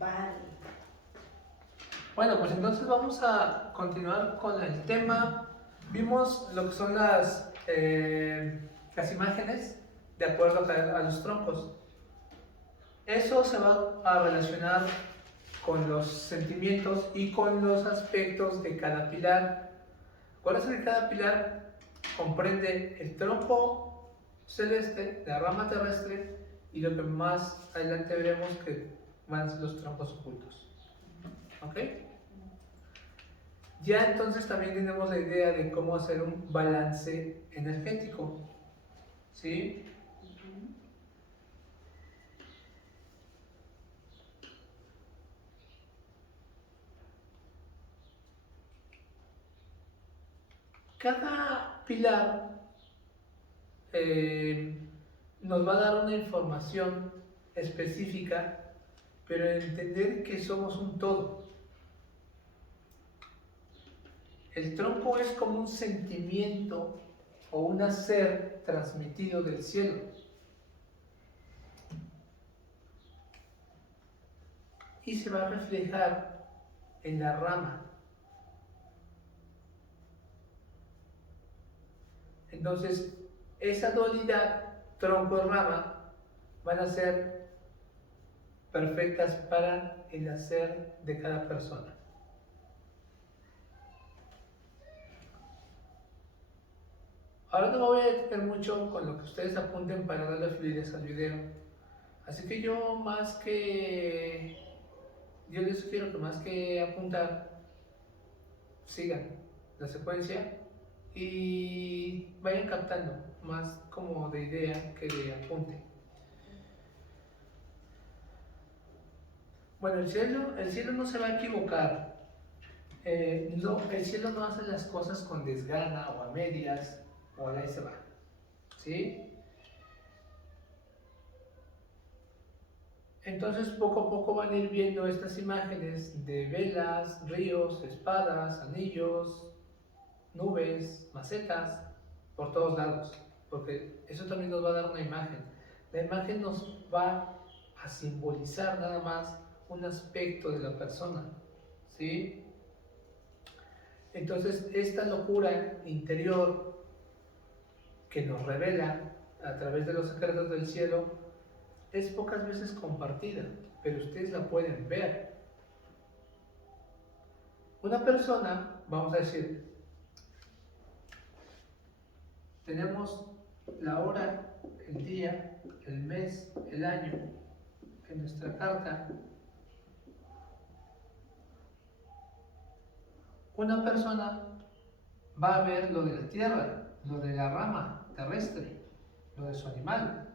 Vale. Bueno, pues entonces vamos a continuar con el tema. Vimos lo que son las imágenes de acuerdo a los troncos. Eso se va a relacionar con los sentimientos y con los aspectos de cada pilar. Acuérdense que cada pilar comprende el tronco celeste, la rama terrestre y lo que más adelante veremos que van a ser los troncos ocultos. ¿Ok? Ya entonces también tenemos la idea de cómo hacer un balance energético. ¿Sí? Cada pilar nos va a dar una información específica, pero entender que somos un todo. El tronco es como un sentimiento o un hacer transmitido del cielo. Y se va a reflejar en la rama. Entonces, esa dualidad, tronco y rama, van a ser perfectas para el hacer de cada persona. Ahora no me voy a detener mucho con lo que ustedes apunten para darle fluidez al video. Así que yo les sugiero que más que apuntar, sigan la secuencia y vayan captando más como de idea que de apunte. Bueno, el cielo no se va a equivocar. No, el cielo no hace las cosas con desgana o a medias o a la y se va. ¿Sí? Entonces poco a poco van a ir viendo estas imágenes de velas, ríos, espadas, anillos, nubes, macetas, por todos lados, porque eso también nos va a dar una imagen. La imagen nos va a simbolizar nada más un aspecto de la persona, ¿sí? Entonces esta locura interior que nos revela a través de los secretos del cielo es pocas veces compartida, pero ustedes la pueden ver. Una persona, vamos a decir, tenemos la hora, el día, el mes, el año en nuestra carta. Una persona va a ver lo de la tierra, lo de la rama terrestre, lo de su animal,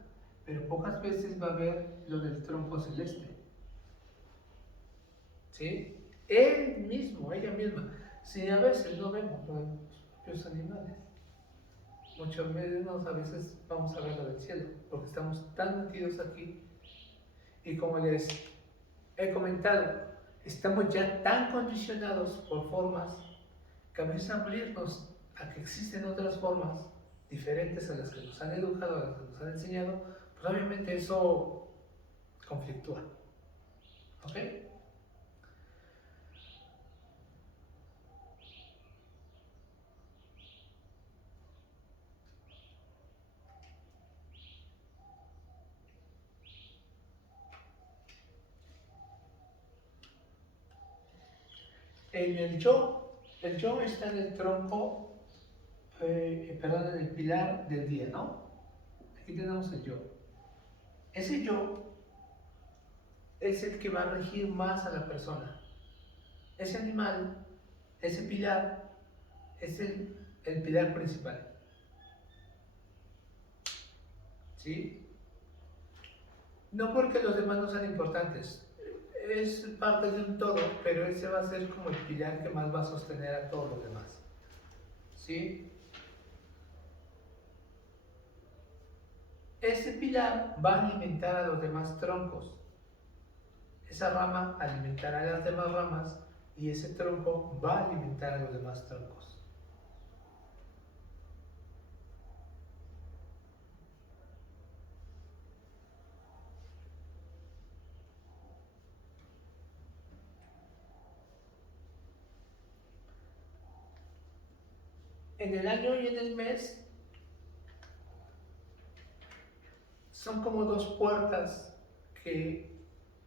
pero pocas veces va a ver lo del tronco celeste. ¿Sí? Él mismo, ella misma. Si a veces no vemos lo de los propios animales, muchos menos a veces vamos a ver lo del cielo, porque estamos tan metidos aquí y como les he comentado, estamos ya tan condicionados por formas que a veces abrirnos a que existen otras formas diferentes a las que nos han educado, a las que nos han enseñado, pues obviamente eso conflictúa. ¿Ok? En el yo está en el tronco, perdón, en el pilar del día, ¿no? Aquí tenemos el yo. Ese yo es el que va a regir más a la persona. Ese animal, ese pilar, es el pilar principal. ¿Sí? No porque los demás no sean importantes, es parte de un todo, pero ese va a ser como el pilar que más va a sostener a todos los demás. ¿Sí? Ese pilar va a alimentar a los demás troncos. Esa rama alimentará a las demás ramas y ese tronco va a alimentar a los demás troncos. en el año y en el mes son como dos puertas que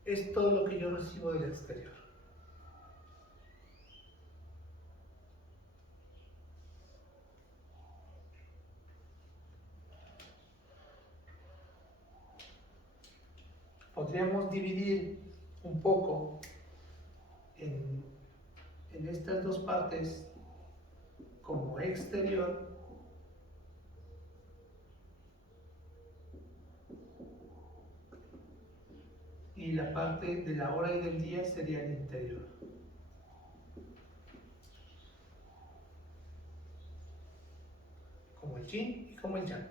es todo lo que yo recibo del exterior. Podríamos dividir un poco en estas dos partes como exterior y la parte de la hora y del día sería el interior. Como el yin y como el yang.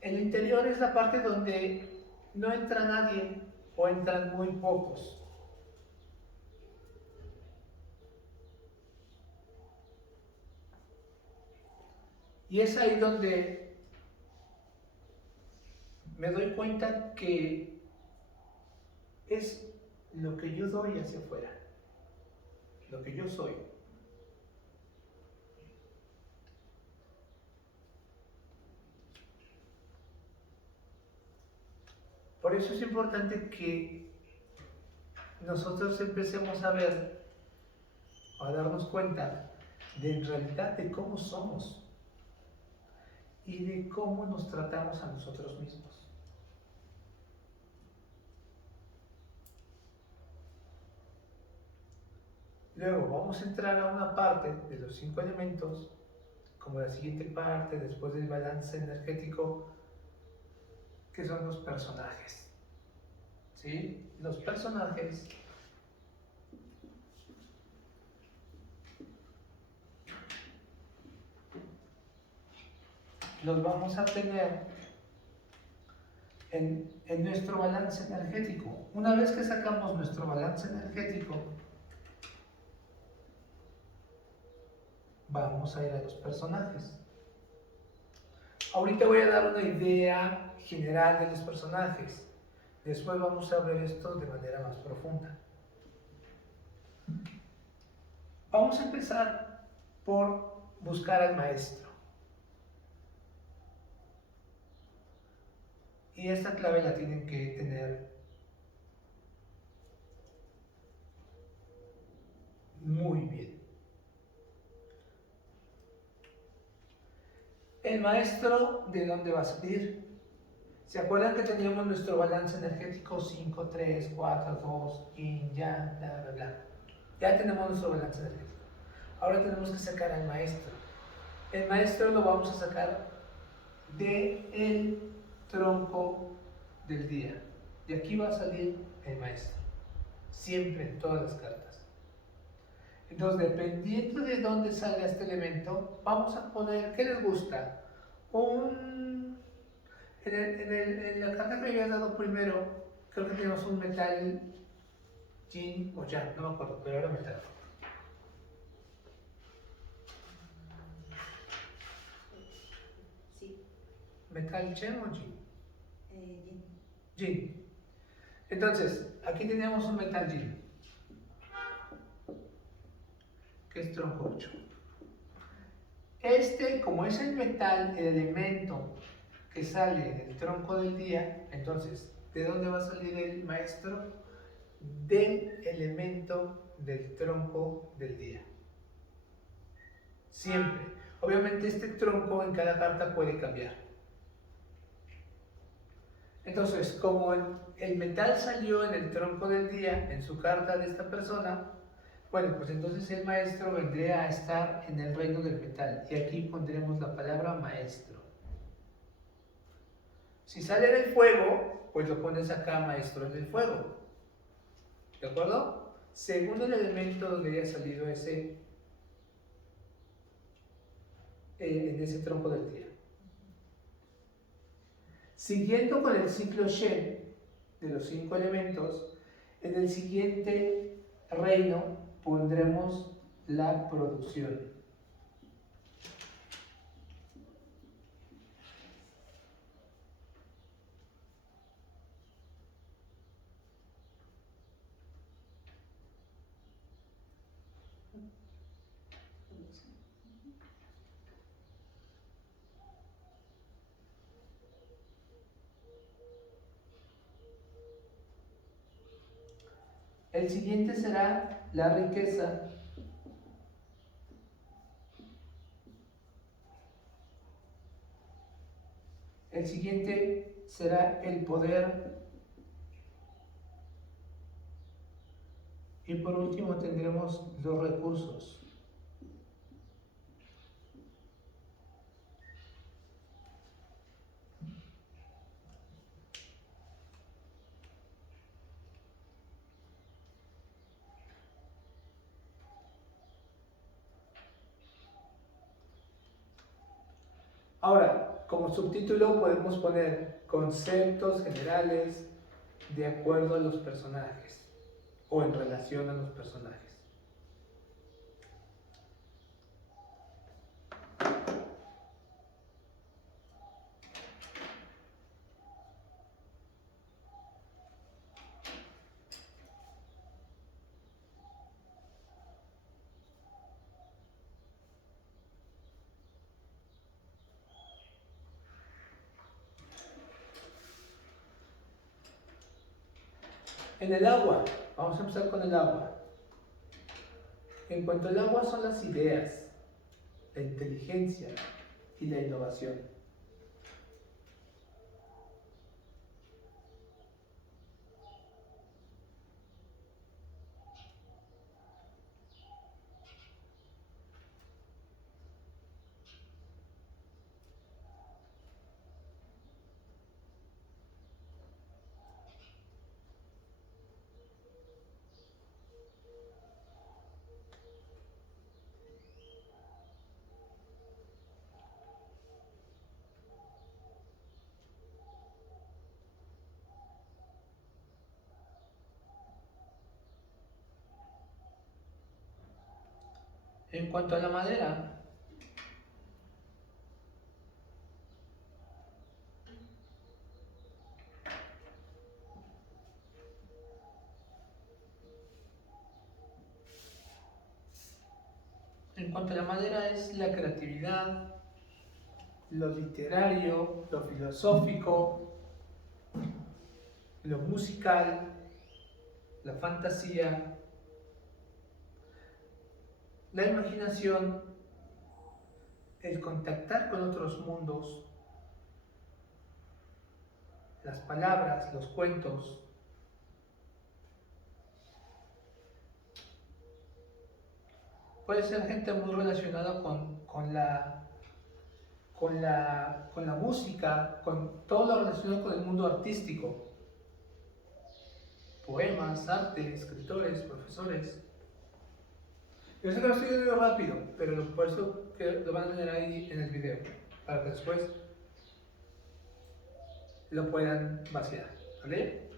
El interior es la parte donde no entra nadie o entran muy pocos. Y es ahí donde me doy cuenta que es lo que yo doy hacia afuera, lo que yo soy. Por eso es importante que nosotros empecemos a ver, a darnos cuenta de en realidad de cómo somos y de cómo nos tratamos a nosotros mismos. Luego vamos a entrar a una parte de los 5 elementos, como la siguiente parte, después del balance energético, que son los personajes. ¿Sí? Los personajes los vamos a tener en nuestro balance energético. Una vez que sacamos nuestro balance energético, vamos a ir a los personajes. Ahorita voy a dar una idea general de los personajes. Después vamos a ver esto de manera más profunda. Vamos a empezar por buscar al maestro. Y esta clave la tienen que tener muy bien. ¿El maestro de dónde va a salir? ¿Se acuerdan que teníamos nuestro balance energético 5, 3, 4, 2, yin, yang, bla, bla, bla? Ya tenemos nuestro balance energético. Ahora tenemos que sacar al maestro. El maestro lo vamos a sacar del tronco del día. Y aquí va a salir el maestro. Siempre en todas las cartas. Entonces, dependiendo de dónde salga este elemento, vamos a poner, ¿qué les gusta? En la carta que me habías dado primero, creo que tenemos un metal yin o yang, no me acuerdo, pero era metal. Sí. ¿Metal chen o yin? Yin. Yin. Entonces, aquí teníamos un metal yin, que es tronco 8. Este, como es el metal, el elemento que sale del tronco del día, entonces, ¿de dónde va a salir el maestro? Del elemento del tronco del día. Siempre. Obviamente este tronco en cada carta puede cambiar. Entonces, como el metal salió en el tronco del día, en su carta de esta persona, bueno, pues entonces el maestro vendría a estar en el reino del metal. Y aquí pondremos la palabra maestro. Si sale del fuego, pues lo pones acá, maestro del fuego. ¿De acuerdo? Según el elemento donde haya salido ese, en ese tronco del día. Siguiendo con el ciclo Shen de los 5 elementos, en el siguiente reino pondremos la producción. El siguiente será la riqueza. El siguiente será el poder. Y por último tendremos los recursos. Ahora, como subtítulo podemos poner conceptos generales de acuerdo a los personajes o en relación a los personajes. En el agua, vamos a empezar con el agua. En cuanto al agua son las ideas, la inteligencia y la innovación. En cuanto a la madera, es la creatividad, lo literario, lo filosófico, lo musical, la fantasía, la imaginación, el contactar con otros mundos, las palabras, los cuentos. Puede ser gente muy relacionada con la música, con todo lo relacionado con el mundo artístico. Poemas, arte, escritores, profesores. Yo sé que lo estoy diciendo rápido, pero por eso que lo van a tener ahí en el video, para que después lo puedan vaciar, ¿vale?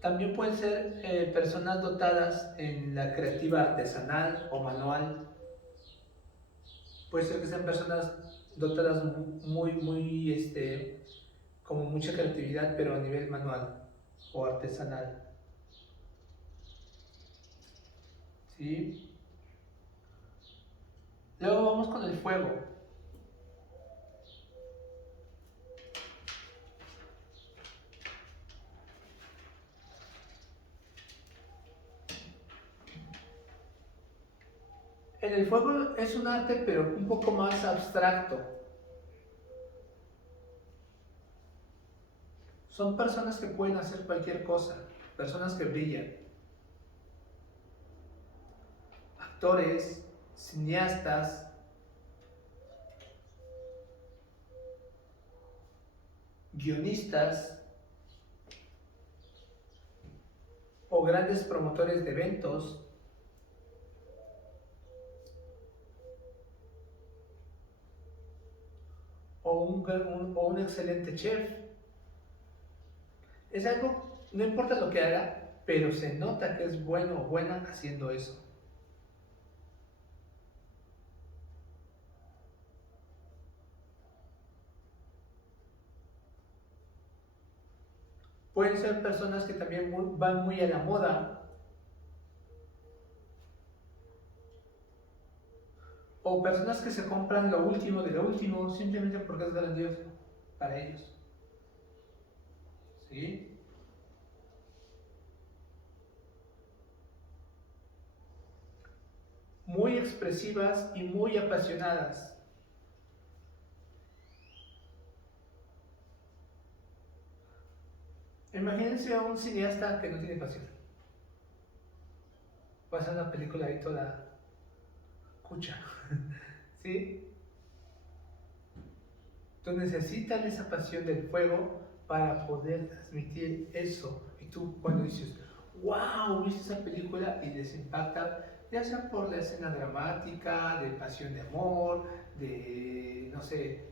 También pueden ser personas dotadas en la creativa artesanal o manual. Puede ser que sean personas dotadas como mucha creatividad, pero a nivel manual o artesanal. ¿Sí? Luego vamos con el fuego. En el fuego es un arte, pero un poco más abstracto. Son personas que pueden hacer cualquier cosa, personas que brillan. Actores, cineastas, guionistas o grandes promotores de eventos. O un excelente chef. Es algo, no importa lo que haga, pero se nota que es bueno o buena haciendo eso. Pueden ser personas que también van muy a la moda, o personas que se compran lo último de lo último simplemente porque es grandioso para ellos. ¿sí? Muy expresivas y muy apasionadas. Imagínense a un cineasta que no tiene pasión. Va a hacer una película ahí toda cucha, ¿sí? Entonces necesitan esa pasión del fuego para poder transmitir eso. Y tú cuando dices, wow, viste esa película y les impacta, ya sea por la escena dramática, de pasión de amor, de, no sé,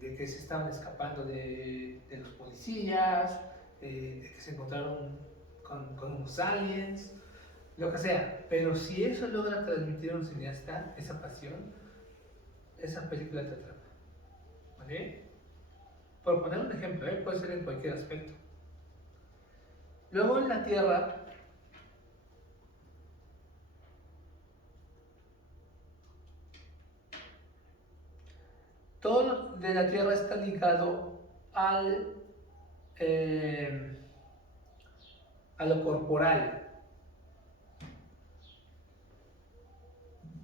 de que se estaban escapando de los policías, de que se encontraron con unos aliens, lo que sea. Pero si eso logra transmitir a un cineasta, esa pasión, esa película te atrapa. ¿Vale? Por poner un ejemplo, puede ser en cualquier aspecto. Luego en la Tierra, todo de la Tierra está ligado al, eh, a lo corporal,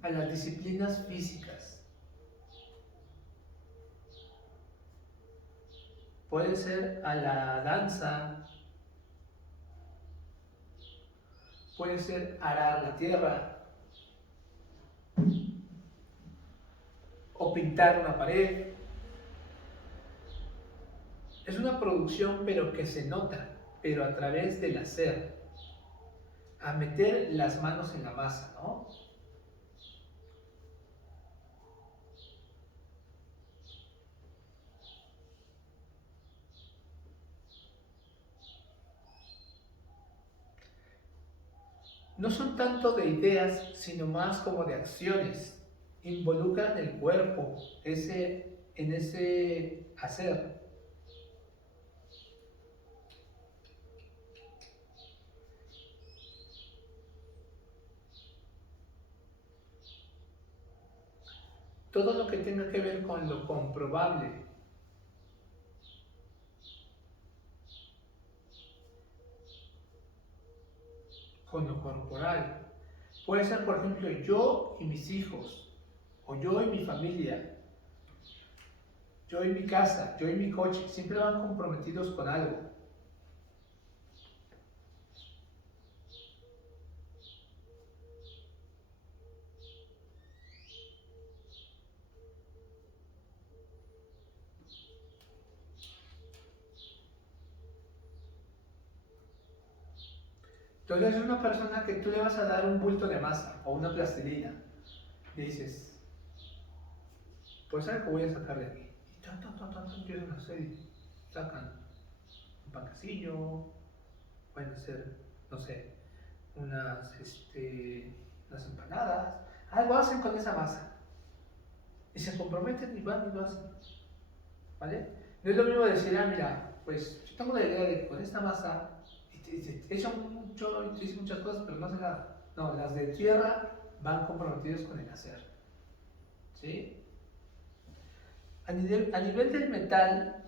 a las disciplinas físicas. Puede ser a la danza, puede ser arar la tierra o pintar una pared. Es una producción pero que se nota, pero a través del hacer, a meter las manos en la masa, ¿no? No son tanto de ideas, sino más como de acciones. Involucran el cuerpo en ese hacer. Todo lo que tenga que ver con lo comprobable, con lo corporal. Puede ser, por ejemplo, yo y mis hijos, o yo y mi familia, yo y mi casa, yo y mi coche, siempre van comprometidos con algo. Entonces es una persona que tú le vas a dar un bulto de masa o una plastilina y dices, pues algo voy a sacar de aquí. Y empiezan a hacer y sacan un panecillo, pueden ser, no sé, unas empanadas, algo hacen con esa masa. Y se comprometen y van y lo hacen, ¿vale? No es lo mismo decir, mira, pues yo tengo la idea de que con esta masa, y te echan mucho, y te dicen muchas cosas, pero no hace nada. No, las de tierra van comprometidos con el hacer, ¿sí? A nivel del metal,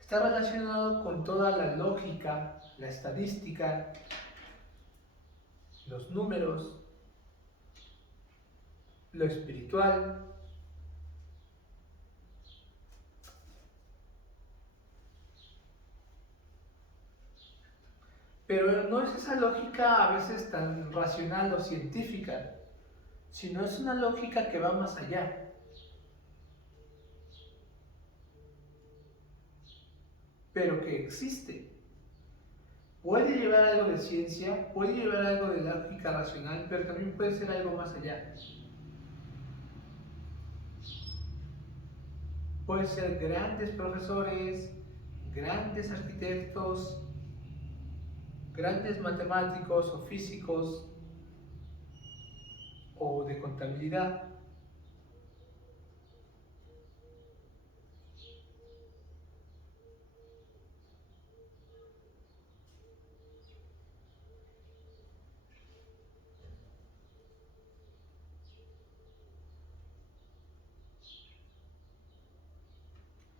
está relacionado con toda la lógica, la estadística, los números, lo espiritual. Pero no es esa lógica a veces tan racional o científica, sino es una lógica que va más allá, pero que existe. Puede llevar algo de ciencia, puede llevar algo de lógica racional, pero también puede ser algo más allá. Pueden ser grandes profesores, grandes arquitectos, grandes matemáticos o físicos o de contabilidad.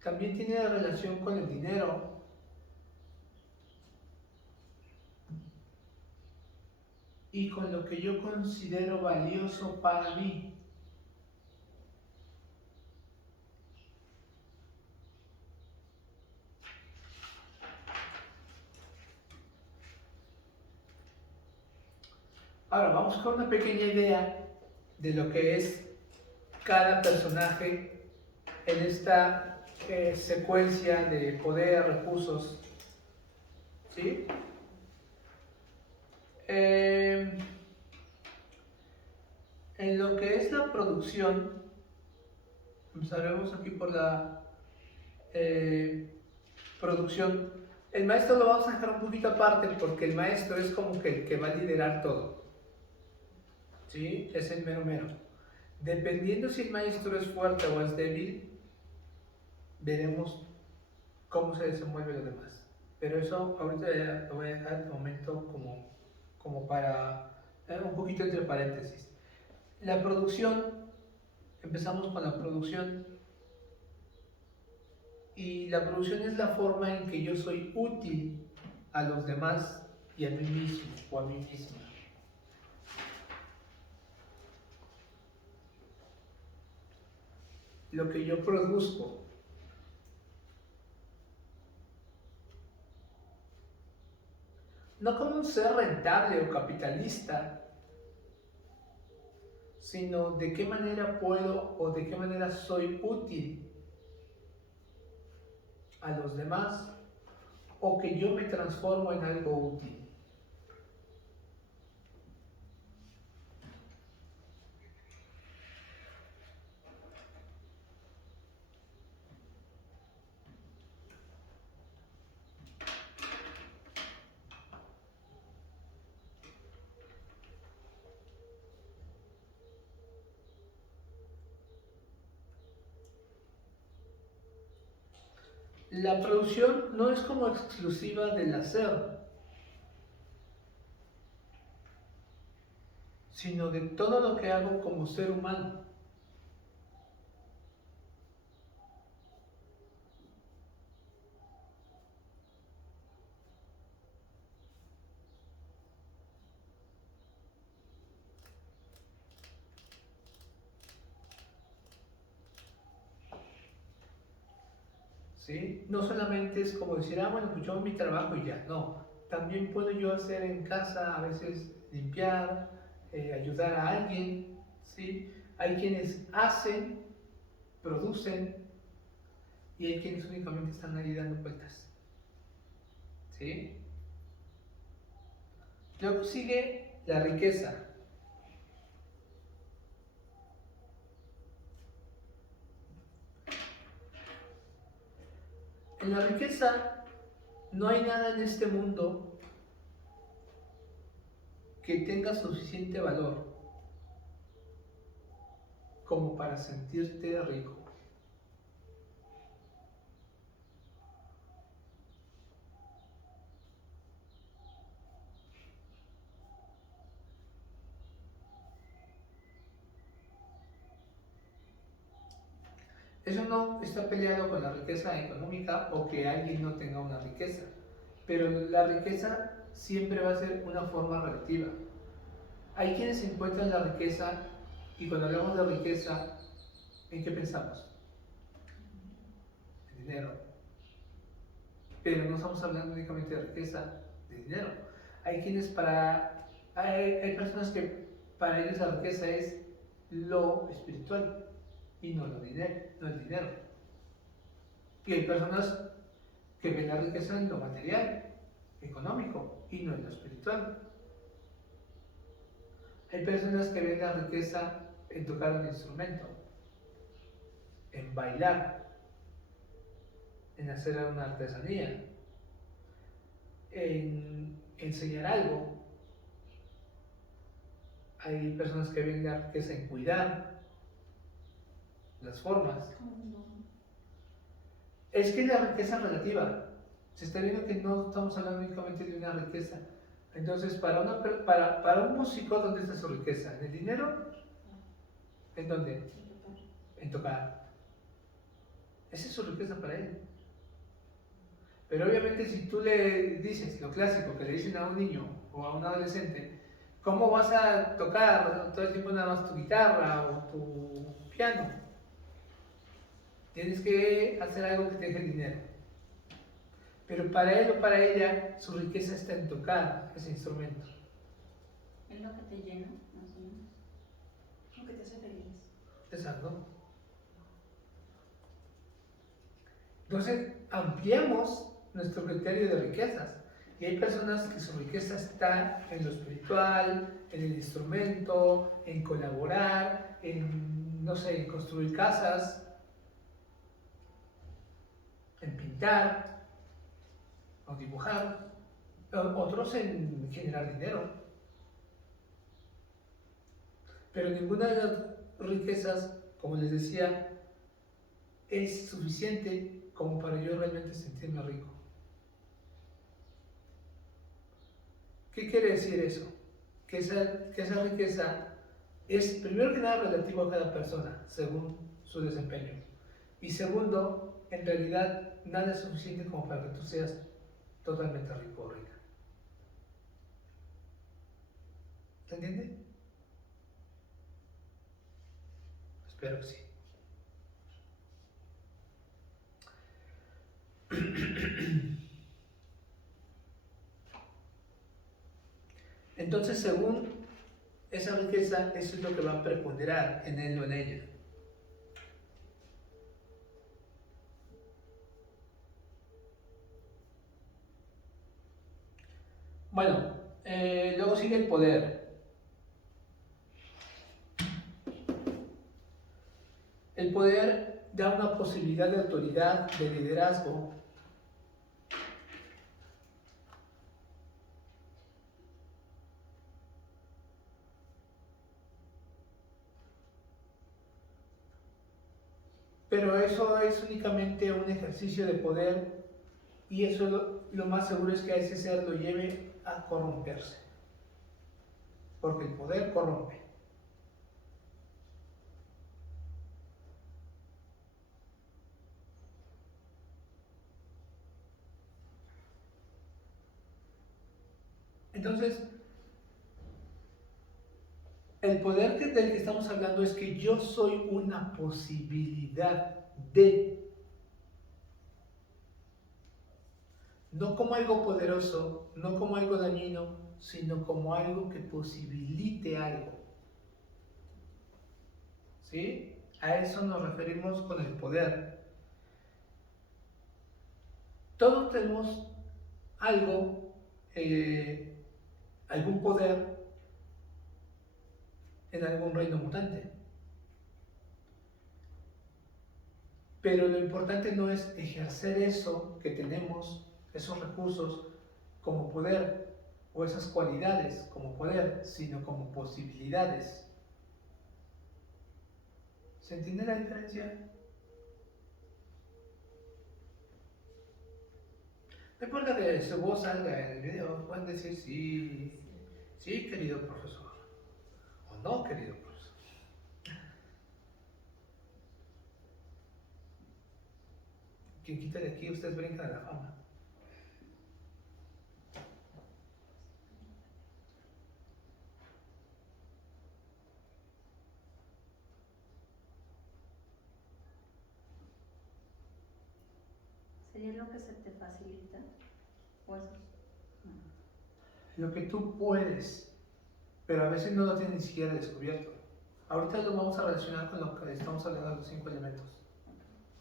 también tiene relación con el dinero. Y con lo que yo considero valioso para mí. Ahora vamos con una pequeña idea de lo que es cada personaje en esta secuencia de poder, recursos, ¿sí? En lo que es la producción, empezaremos aquí por la producción. El maestro lo vamos a dejar un poquito aparte porque el maestro es como que el que va a liderar todo, ¿sí? Es el mero mero. Dependiendo si el maestro es fuerte o es débil, veremos cómo se desenvuelve lo demás. Pero eso ahorita lo voy a dejar de momento como para un poquito entre paréntesis. La producción, empezamos con la producción. Y la producción es la forma en que yo soy útil a los demás y a mí mismo o a mí misma. Lo que yo produzco. No como un ser rentable o capitalista, sino de qué manera puedo o de qué manera soy útil a los demás o que yo me transformo en algo útil. La producción no es como exclusiva del hacer, sino de todo lo que hago como ser humano. ¿Sí? No solamente es como decir, ah, bueno, pues yo hago mi trabajo y ya, no. También puedo yo hacer en casa, a veces limpiar, ayudar a alguien, ¿sí? Hay quienes hacen, producen, y hay quienes únicamente están ahí dando vueltas, ¿sí? Luego sigue la riqueza. En la riqueza no hay nada en este mundo que tenga suficiente valor como para sentirte rico. Eso no está peleado con la riqueza económica o que alguien no tenga una riqueza, pero la riqueza siempre va a ser una forma relativa. Hay quienes encuentran la riqueza y cuando hablamos de riqueza, ¿en qué pensamos? En dinero. Pero no estamos hablando únicamente de riqueza, de dinero. Hay quienes hay personas que para ellos la riqueza es lo espiritual y no el dinero. Y hay personas que ven la riqueza en lo material, económico, y no en lo espiritual. Hay personas que ven la riqueza en tocar un instrumento, en bailar, en hacer una artesanía, en enseñar algo. Hay personas que ven la riqueza en cuidar las formas. Es que la riqueza es relativa. Se está viendo que no estamos hablando únicamente de una riqueza. Entonces, para un músico, ¿dónde está su riqueza? ¿En el dinero? ¿En dónde? En tocar. Esa es su riqueza para él. Pero obviamente si tú le dices lo clásico que le dicen a un niño o a un adolescente, ¿cómo vas a tocar todo el tiempo nada más tu guitarra o tu piano? Tienes que hacer algo que te deje dinero. Pero para él o para ella, su riqueza está en tocar ese instrumento. Es lo que te llena, más o menos. Lo que te hace feliz. Exacto. Entonces, ampliamos nuestro criterio de riquezas. Y hay personas que su riqueza está en lo espiritual, en el instrumento, en colaborar, en, no sé, en construir casas, en pintar o dibujar. Otros en generar dinero. Pero ninguna de las riquezas, como les decía, es suficiente como para yo realmente sentirme rico. ¿Qué quiere decir eso? Que esa riqueza es, primero que nada, relativo a cada persona, según su desempeño. Y segundo, en realidad, nada es suficiente como para que tú seas totalmente rico o rica. ¿Se entiende? Espero que sí. Entonces, según esa riqueza, eso es lo que va a preponderar en él o en ella. Bueno, luego sigue el poder. El poder da una posibilidad de autoridad, de liderazgo. Pero eso es únicamente un ejercicio de poder y eso lo más seguro es que a ese ser lo lleve a corromperse. Porque el poder corrompe. Entonces, el poder del que estamos hablando es que yo soy una posibilidad de, no como algo poderoso, no como algo dañino, sino como algo que posibilite algo. ¿Sí? A eso nos referimos con el poder. Todos tenemos algo, algún poder en algún reino mutante. Pero lo importante no es ejercer eso que tenemos, esos recursos, como poder, o esas cualidades como poder, sino como posibilidades. ¿Se entiende la diferencia? No importa que su voz salga en el video, pueden decir sí, sí, querido profesor, o no, querido profesor. Quien quita de aquí, ustedes brincan a la fama. ¿Sería lo que se te facilita? ¿O eso? No. Lo que tú puedes, pero a veces no lo tienes ni siquiera descubierto. Ahorita lo vamos a relacionar con lo que estamos hablando de los 5 elementos.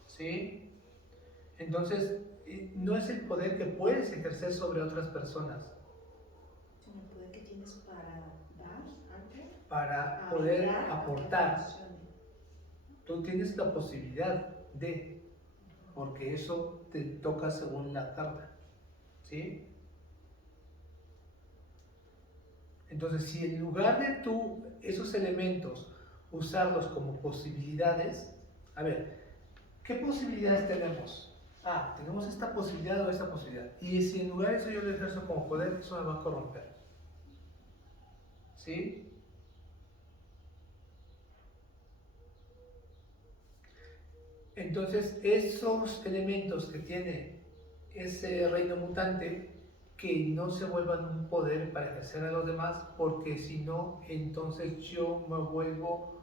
¿Sí? Entonces, no es el poder que puedes ejercer sobre otras personas, Sino el poder que tienes para dar algo, para poder ayudar a que aportar. funcione. Tú tienes la posibilidad de, porque eso te toca según la carta. ¿Sí? Entonces, si en lugar de tú esos elementos usarlos como posibilidades, a ver, ¿qué posibilidades tenemos? Ah, tenemos esta posibilidad o esta posibilidad. Y si en lugar de eso yo lo ejerzo como poder, eso me va a corromper. ¿Sí? Entonces, esos elementos que tiene ese reino mutante, que no se vuelvan un poder para ejercer a los demás, porque si no, entonces yo me vuelvo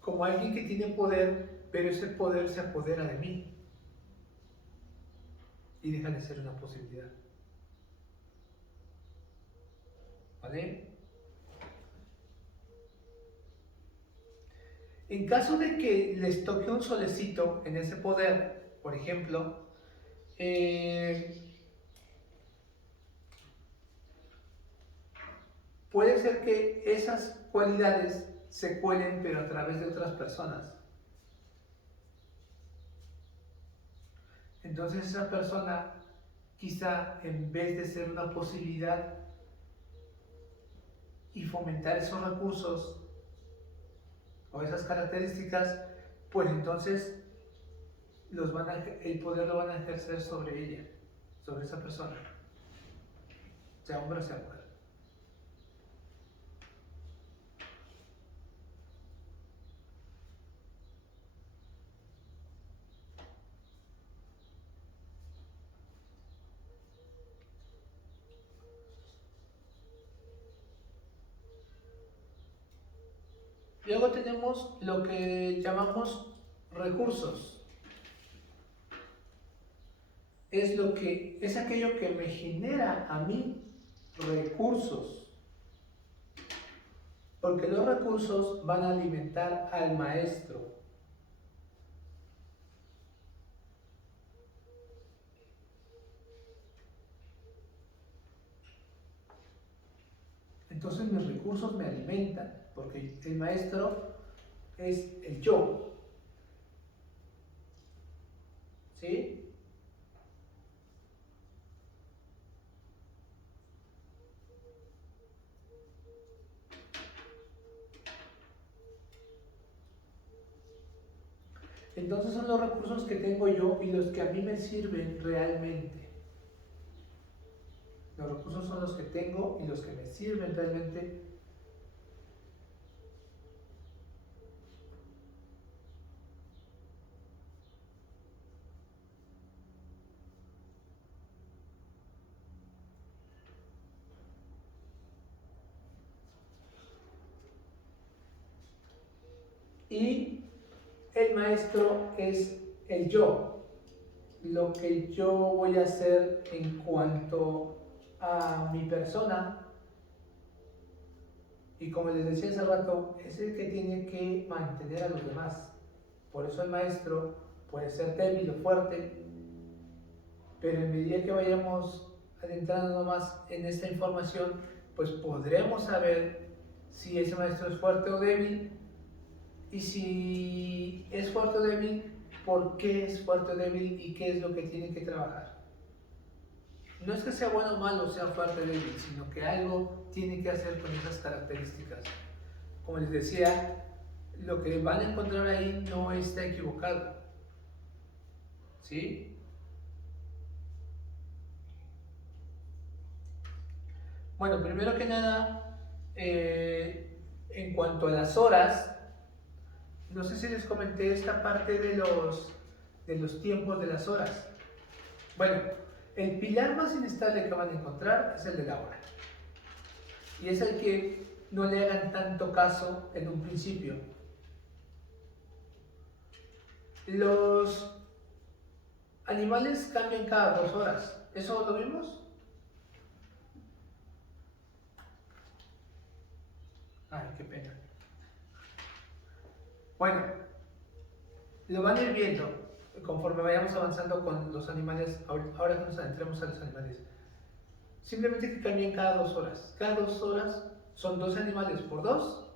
como alguien que tiene poder, pero ese poder se apodera de mí y deja de ser una posibilidad. ¿Vale? En caso de que les toque un solecito en ese poder, por ejemplo, puede ser que esas cualidades se cuelen, pero a través de otras personas. Entonces esa persona, quizá en vez de ser una posibilidad y fomentar esos recursos o esas características, pues entonces el poder lo van a ejercer sobre ella, sobre esa persona, sea hombre o sea mujer. Luego tenemos lo que llamamos recursos. Es aquello que me genera a mí recursos. Porque los recursos van a alimentar al maestro. Entonces mis recursos me alimentan, porque el maestro es el yo. ¿Sí? Entonces son los recursos que tengo yo y los que a mí me sirven realmente. Los recursos son los que tengo y los que me sirven realmente. Y el maestro es el yo, lo que yo voy a hacer en cuanto a mi persona. Y como les decía hace rato, es el que tiene que mantener a los demás. Por eso el maestro puede ser débil o fuerte, pero en medida que vayamos adentrando más en esta información, pues podremos saber si ese maestro es fuerte o débil. Y si es fuerte o débil, ¿por qué es fuerte o débil y qué es lo que tiene que trabajar? No es que sea bueno o malo, sea fuerte o débil, sino que algo tiene que hacer con esas características. Como les decía, lo que van a encontrar ahí no está equivocado. ¿Sí? Bueno, primero que nada, en cuanto a las horas, no sé si les comenté esta parte de los tiempos de las horas. Bueno, el pilar más inestable que van a encontrar es el de la hora. Y es el que no le hagan tanto caso en un principio. Los animales cambian cada 2 horas. ¿Eso lo vimos? Ay, qué pena. Bueno, lo van a ir viendo conforme vayamos avanzando con los animales, ahora que nos adentremos a los animales. Simplemente que cambien cada 2 horas. Cada 2 horas son 2 animales por 2,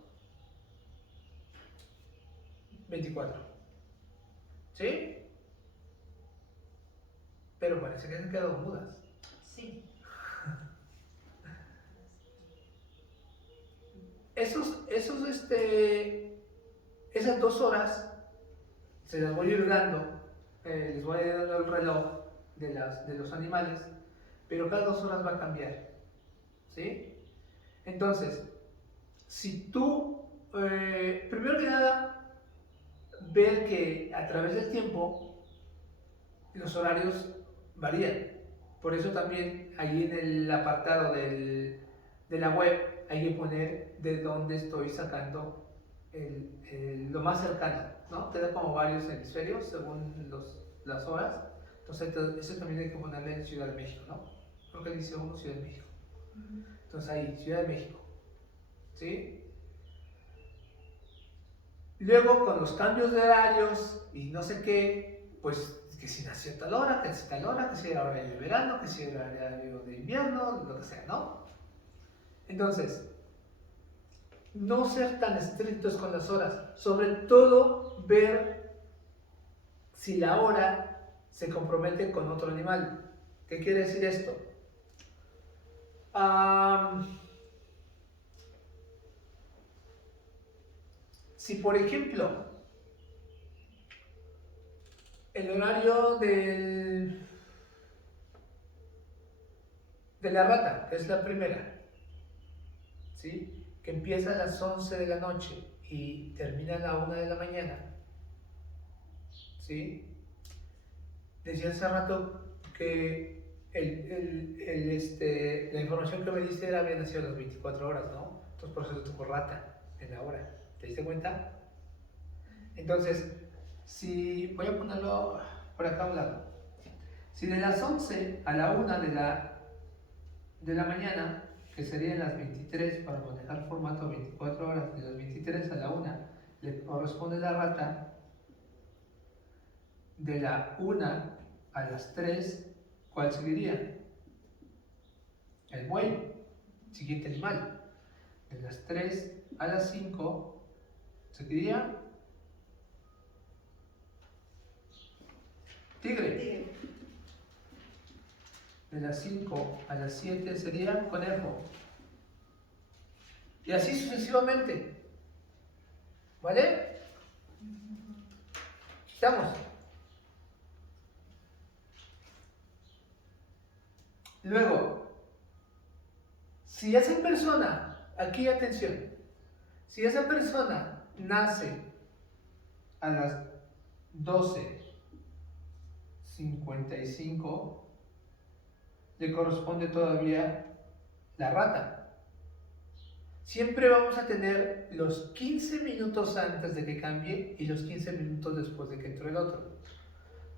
24. ¿Sí? Pero parece que se han quedado mudas. Sí. Esas 2 horas se las voy a ir dando, les voy a ir dando el reloj de los animales, pero cada 2 horas va a cambiar. ¿Sí? Entonces, si tú, primero que nada, ver que a través del tiempo los horarios varían. Por eso también ahí en el apartado de la web hay que poner de dónde estoy sacando lo más cercano, ¿no? Te da como varios hemisferios según las horas. Entonces eso también hay que ponerle en Ciudad de México, ¿no? Creo que dice uno Ciudad de México. Entonces ahí, Ciudad de México, ¿sí? Luego con los cambios de horarios y no sé qué, pues que si nació tal hora, que si tal hora, que si era horario de verano, que si era horario de invierno, lo que sea, ¿no? Entonces, no ser tan estrictos con las horas, sobre todo ver si la hora se compromete con otro animal. ¿Qué quiere decir esto? Si por ejemplo el horario de la rata, que es la primera, ¿sí? Que empieza a las 11 de la noche y termina a la 1 de la mañana, ¿sí? Decía hace rato que la información que me diste había nacido a las 24 horas, ¿no? Entonces por eso te tocó rata en la hora. ¿Te diste cuenta? Entonces, si voy a ponerlo por acá a un lado, si de las 11 a la 1 de la mañana, que serían las 23 para manejar formato 24 horas, de las 23 a la 1 le corresponde la rata, de la 1 a las 3, ¿cuál seguiría? El buey, siguiente animal. De las 3 a las 5 seguiría tigre. De las 5 a las 7 sería conejo. Y así sucesivamente. ¿Vale? ¿Estamos? Luego, si esa persona, aquí atención, si esa persona nace a las 12:55, le corresponde todavía la rata. Siempre vamos a tener los 15 minutos antes de que cambie y los 15 minutos después de que entre el otro.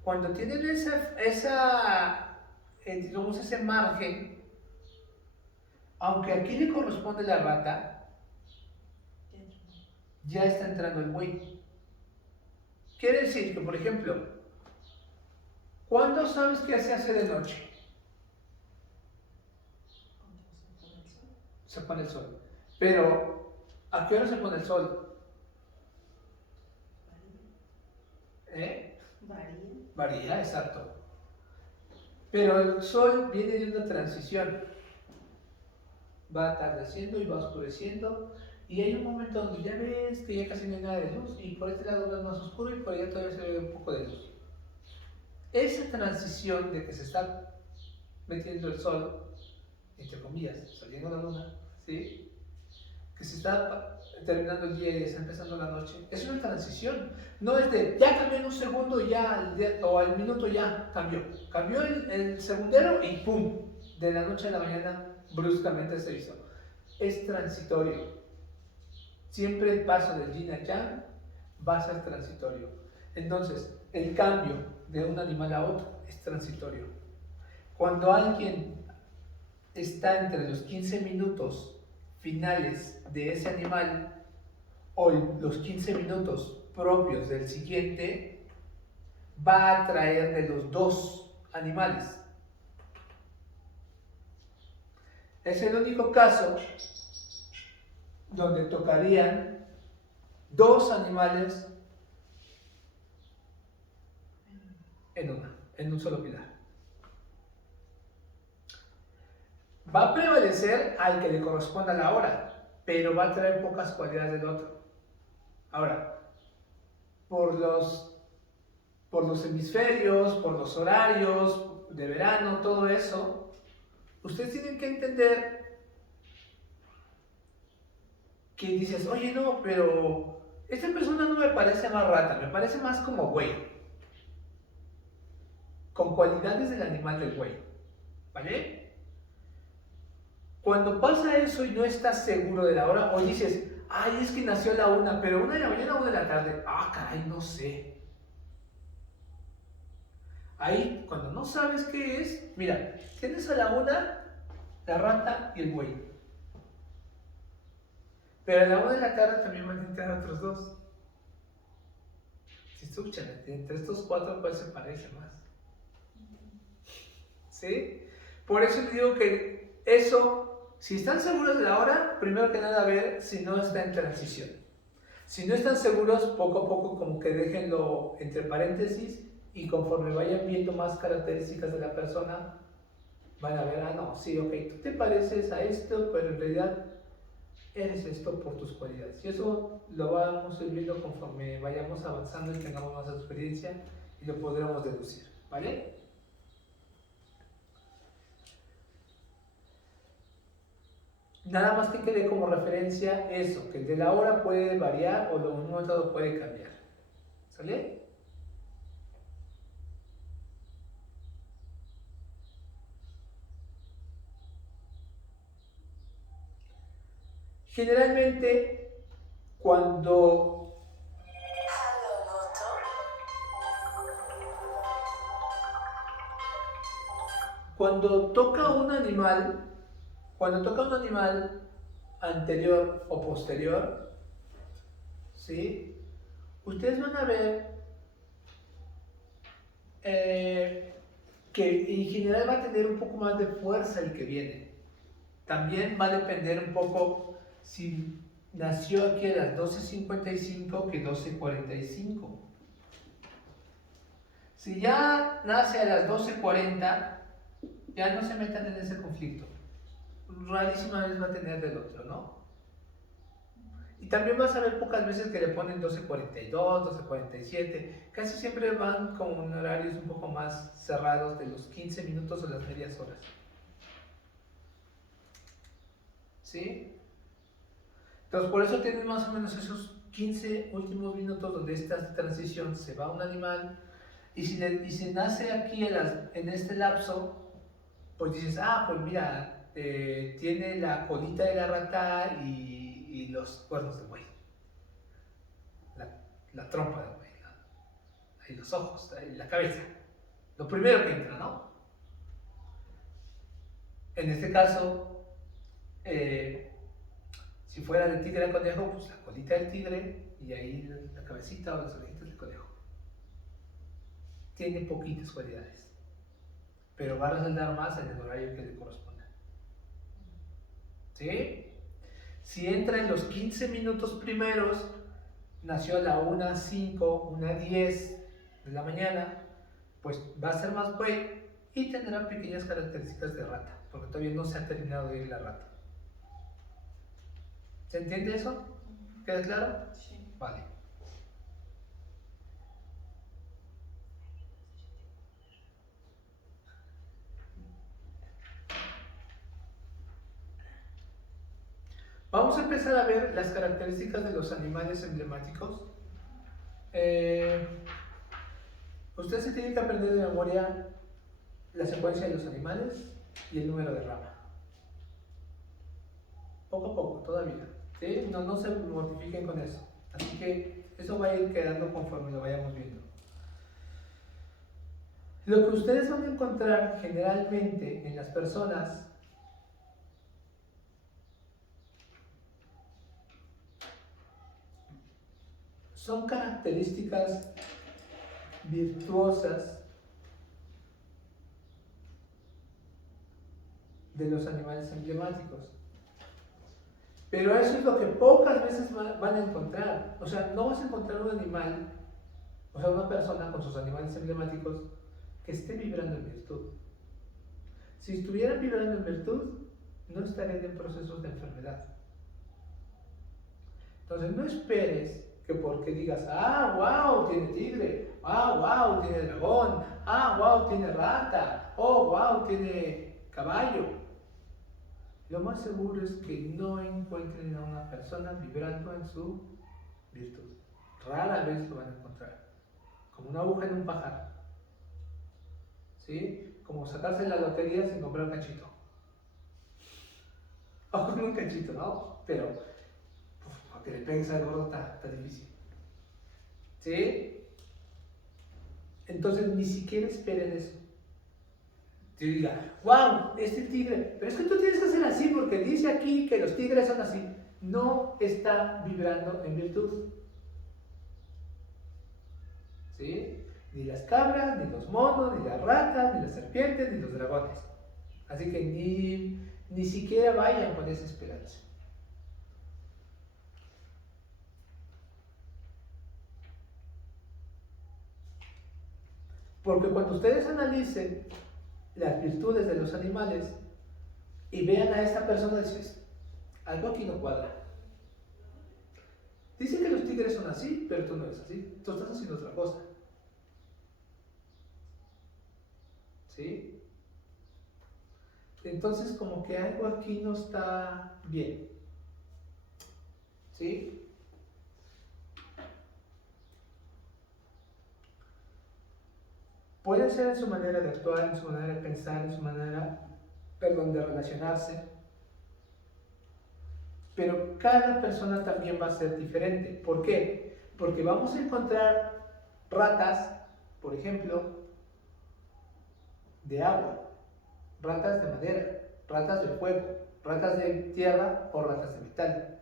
Cuando tienen digamos ese margen, aunque aquí le corresponde la rata, ya está entrando el buey. Quiere decir que, por ejemplo, ¿cuándo sabes que se hace de noche? Se pone el sol. Pero, ¿a qué hora se pone el sol? Varía, exacto. Pero el sol viene de una transición. Va atardeciendo y va oscureciendo. Y hay un momento donde ya ves que ya casi no hay nada de luz. Y por este lado ves más oscuro y por allá todavía se ve un poco de luz. Esa transición de que se está metiendo el sol, entre comillas, saliendo la luna, ¿sí? Que se está terminando el día y está empezando la noche, es una transición. No es de ya cambió en un segundo ya, o al minuto ya cambió. Cambió el segundero y ¡pum! De la noche a la mañana bruscamente se hizo. Es transitorio. Siempre el paso del yin a yang va a ser transitorio. Entonces, el cambio de un animal a otro es transitorio. Cuando alguien está entre los 15 minutos finales de ese animal o los 15 minutos propios del siguiente, va a atraer de los dos animales. Es el único caso donde tocarían dos animales en un solo pilar. Va a prevalecer al que le corresponda la hora, pero va a traer pocas cualidades del otro. Ahora, por los hemisferios, por los horarios de verano, todo eso, ustedes tienen que entender que dices, oye, no, pero esta persona no me parece más rata, me parece más como güey. Con cualidades del animal del güey. ¿Vale? Cuando pasa eso y no estás seguro de la hora, o dices, ay, es que nació a la 1, pero 1 de la mañana o 1 de la tarde. Ah, caray, no sé. Ahí, cuando no sabes qué es, mira, tienes a la 1 la rata y el buey. Pero a la 1 de la tarde también van a entrar otros dos. Si escuchan, entre estos 4, ¿cuál se parece más? ¿Sí? Por eso te digo que eso, si están seguros de la hora, primero que nada ver si no está en transición. Si no están seguros, poco a poco como que déjenlo entre paréntesis y conforme vayan viendo más características de la persona, van a ver, ah, no, sí, ok, tú te pareces a esto, pero en realidad eres esto por tus cualidades. Y eso lo vamos a ir viendo conforme vayamos avanzando y tengamos más experiencia y lo podremos deducir, ¿vale? Nada más que quede como referencia eso, que el de la hora puede variar o lo mismo todo puede cambiar. ¿Sale? Generalmente, cuando toca un animal, anterior o posterior, ¿sí? Ustedes van a ver que en general va a tener un poco más de fuerza el que viene. También va a depender un poco si nació aquí a las 12:55 que 12:45. Si ya nace a las 12:40, ya no se metan en ese conflicto. Rarísima vez va a tener del otro, ¿no? Y también vas a ver pocas veces que le ponen 12:42, 12:47. Casi siempre van con horarios un poco más cerrados de los 15 minutos o las medias horas. ¿Sí? Entonces, por eso tienen más o menos esos 15 últimos minutos donde esta transición se va a un animal. Y si nace aquí en este lapso, pues dices, ah, pues mira, tiene la colita de la rata y los cuernos del buey. La trompa del buey, y los ojos, y la cabeza. Lo primero que entra, ¿no? En este caso, si fuera de tigre a conejo, pues la colita del tigre y ahí la cabecita o las orejitas del conejo. Tiene poquitas cualidades, pero va a resaltar más en el horario que le corresponda. ¿Sí? Si entra en los 15 minutos primeros, nació a la 1:05, 1:10 de la mañana, pues va a ser más buey y tendrá pequeñas características de rata, porque todavía no se ha terminado de ir la rata. ¿Se entiende eso? ¿Queda claro? Sí. Vale. Vamos a empezar a ver las características de los animales emblemáticos. Ustedes se tienen que aprender de memoria la secuencia de los animales y el número de rama. Poco a poco, todavía. ¿Sí? No se mortifiquen con eso. Así que eso va a ir quedando conforme lo vayamos viendo. Lo que ustedes van a encontrar generalmente en las personas son características virtuosas de los animales emblemáticos. Pero eso es lo que pocas veces van a encontrar. O sea, no vas a encontrar un animal, o sea, una persona con sus animales emblemáticos que esté vibrando en virtud. Si estuvieran vibrando en virtud, no estarían en procesos de enfermedad. Entonces, no esperes que porque digas, ah, wow, tiene tigre, ah, wow, tiene dragón, ah, wow, tiene rata, oh, wow, tiene caballo. Lo más seguro es que no encuentren a una persona vibrando en su virtud. Rara vez lo van a encontrar. Como una aguja en un pajar. ¿Sí? Como sacarse la lotería sin comprar un cachito. O con un cachito, ¿no? Pero, para que le pegues al gordo está difícil. ¿Sí? Entonces, ni siquiera esperen eso. Te diga, wow, este tigre, pero es que tú tienes que hacer así porque dice aquí que los tigres son así. No está vibrando en virtud. ¿Sí? Ni las cabras, ni los monos, ni las ratas, ni las serpientes, ni los dragones. Así que ni siquiera vayan con esa esperanza. Porque cuando ustedes analicen las virtudes de los animales y vean a esta persona, dices, algo aquí no cuadra. Dicen que los tigres son así, pero tú no eres así. Tú estás haciendo otra cosa. ¿Sí? Entonces, como que algo aquí no está bien. ¿Sí? Puede ser en su manera de actuar, en su manera de pensar, en su manera, de relacionarse. Pero cada persona también va a ser diferente. ¿Por qué? Porque vamos a encontrar ratas, por ejemplo, de agua, ratas de madera, ratas de fuego, ratas de tierra o ratas de metal.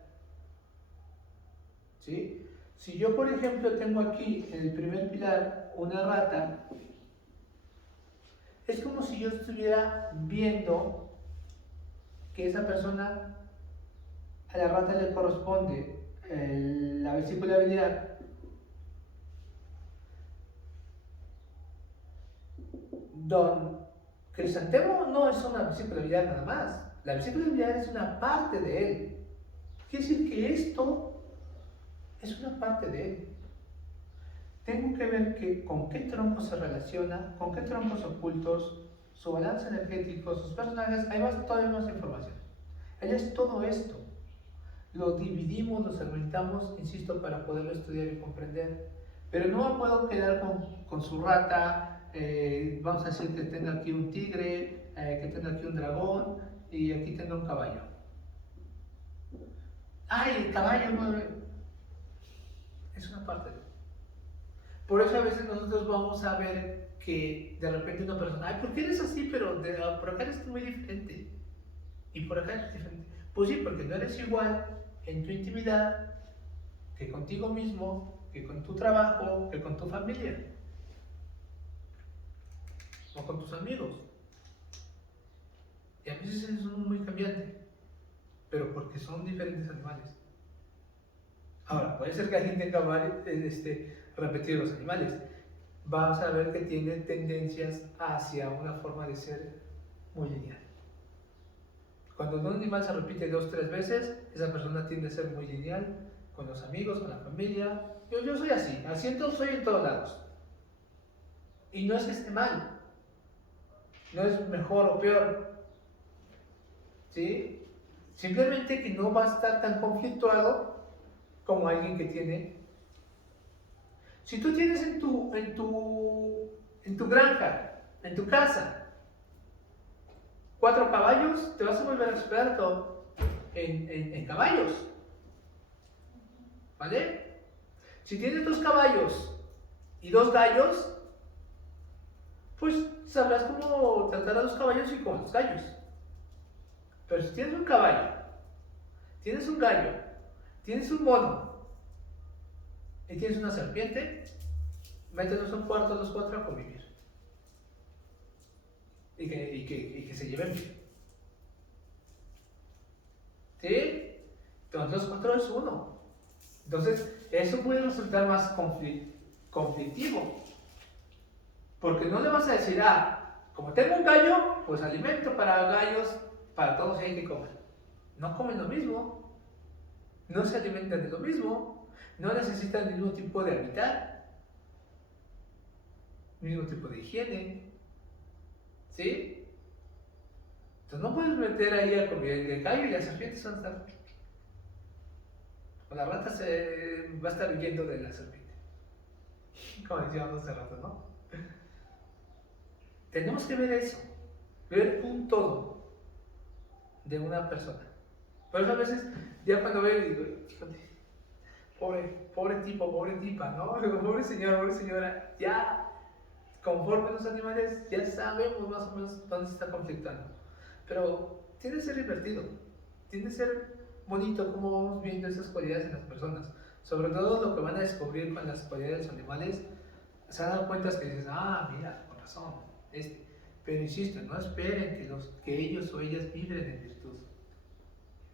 ¿Sí? Si yo, por ejemplo, tengo aquí en el primer pilar una rata, es como si yo estuviera viendo que esa persona, a la rata le corresponde la vesícula biliar. Don Crisantemo no es una vesícula biliar nada más. La vesícula biliar es una parte de él. Quiere decir que esto es una parte de él. Tengo que ver con qué tronco se relaciona, con qué troncos ocultos, su balance energético, sus personajes. Hay todavía más información. Ella es todo esto. Lo dividimos, lo segmentamos, insisto, para poderlo estudiar y comprender. Pero no me puedo quedar con su rata, vamos a decir que tenga aquí un tigre, que tenga aquí un dragón y aquí tenga un caballo. ¡Ay, el caballo! Es una parte de él. Por eso a veces nosotros vamos a ver que de repente una persona, ¡ay, ¿por qué eres así? Pero por acá eres muy diferente. Y por acá eres diferente. Pues sí, porque no eres igual en tu intimidad que contigo mismo, que con tu trabajo, que con tu familia o con tus amigos. Y a veces es muy cambiante, pero porque son diferentes animales. Ahora, puede ser que alguien tenga repetido los animales. Vas a ver que tiene tendencias hacia una forma de ser muy lineal. Cuando un animal se repite 2 o 3 veces, esa persona tiende a ser muy lineal con los amigos, con la familia. Yo soy así, soy en todos lados. Y no es que esté mal, no es mejor o peor, ¿sí? Simplemente que no va a estar tan conflictuado como alguien que tiene. Si tú tienes en tu granja, en tu casa, 4 caballos, te vas a volver experto en caballos, ¿vale? Si tienes 2 caballos y 2 gallos, pues sabrás cómo tratar a los caballos y con los gallos. Pero si tienes un caballo, tienes un gallo, tienes un mono y tienes una serpiente, mételos a un cuarto los 4 a convivir. Y que se lleven bien. ¿Sí? Entonces los 4 es 1. Entonces, eso puede resultar más conflictivo. Porque no le vas a decir, como tengo un gallo, pues alimento para gallos, para todos y hay que comer. No comen lo mismo, no se alimentan de lo mismo, no necesitan el mismo tipo de hábitat, mismo tipo de higiene. ¿Sí? Entonces no puedes meter ahí a comer el gallo y las serpientes van a estar. o la rata se va a estar huyendo de la serpiente. Como decíamos hace rato, ¿no? Tenemos que ver eso, ver un todo de una persona. Por eso a veces, ya cuando veo, digo, híjole, pobre tipo, pobre tipa, ¿no? Pobre señor, pobre señora, ya conforme los animales, ya sabemos más o menos dónde se está conflictando. Pero tiene que ser divertido, tiene que ser bonito cómo vamos viendo esas cualidades en las personas. Sobre todo lo que van a descubrir con las cualidades de los animales, se dan cuenta que dices, ah, mira, con razón, Pero insisto, no esperen que ellos o ellas vibren en virtud.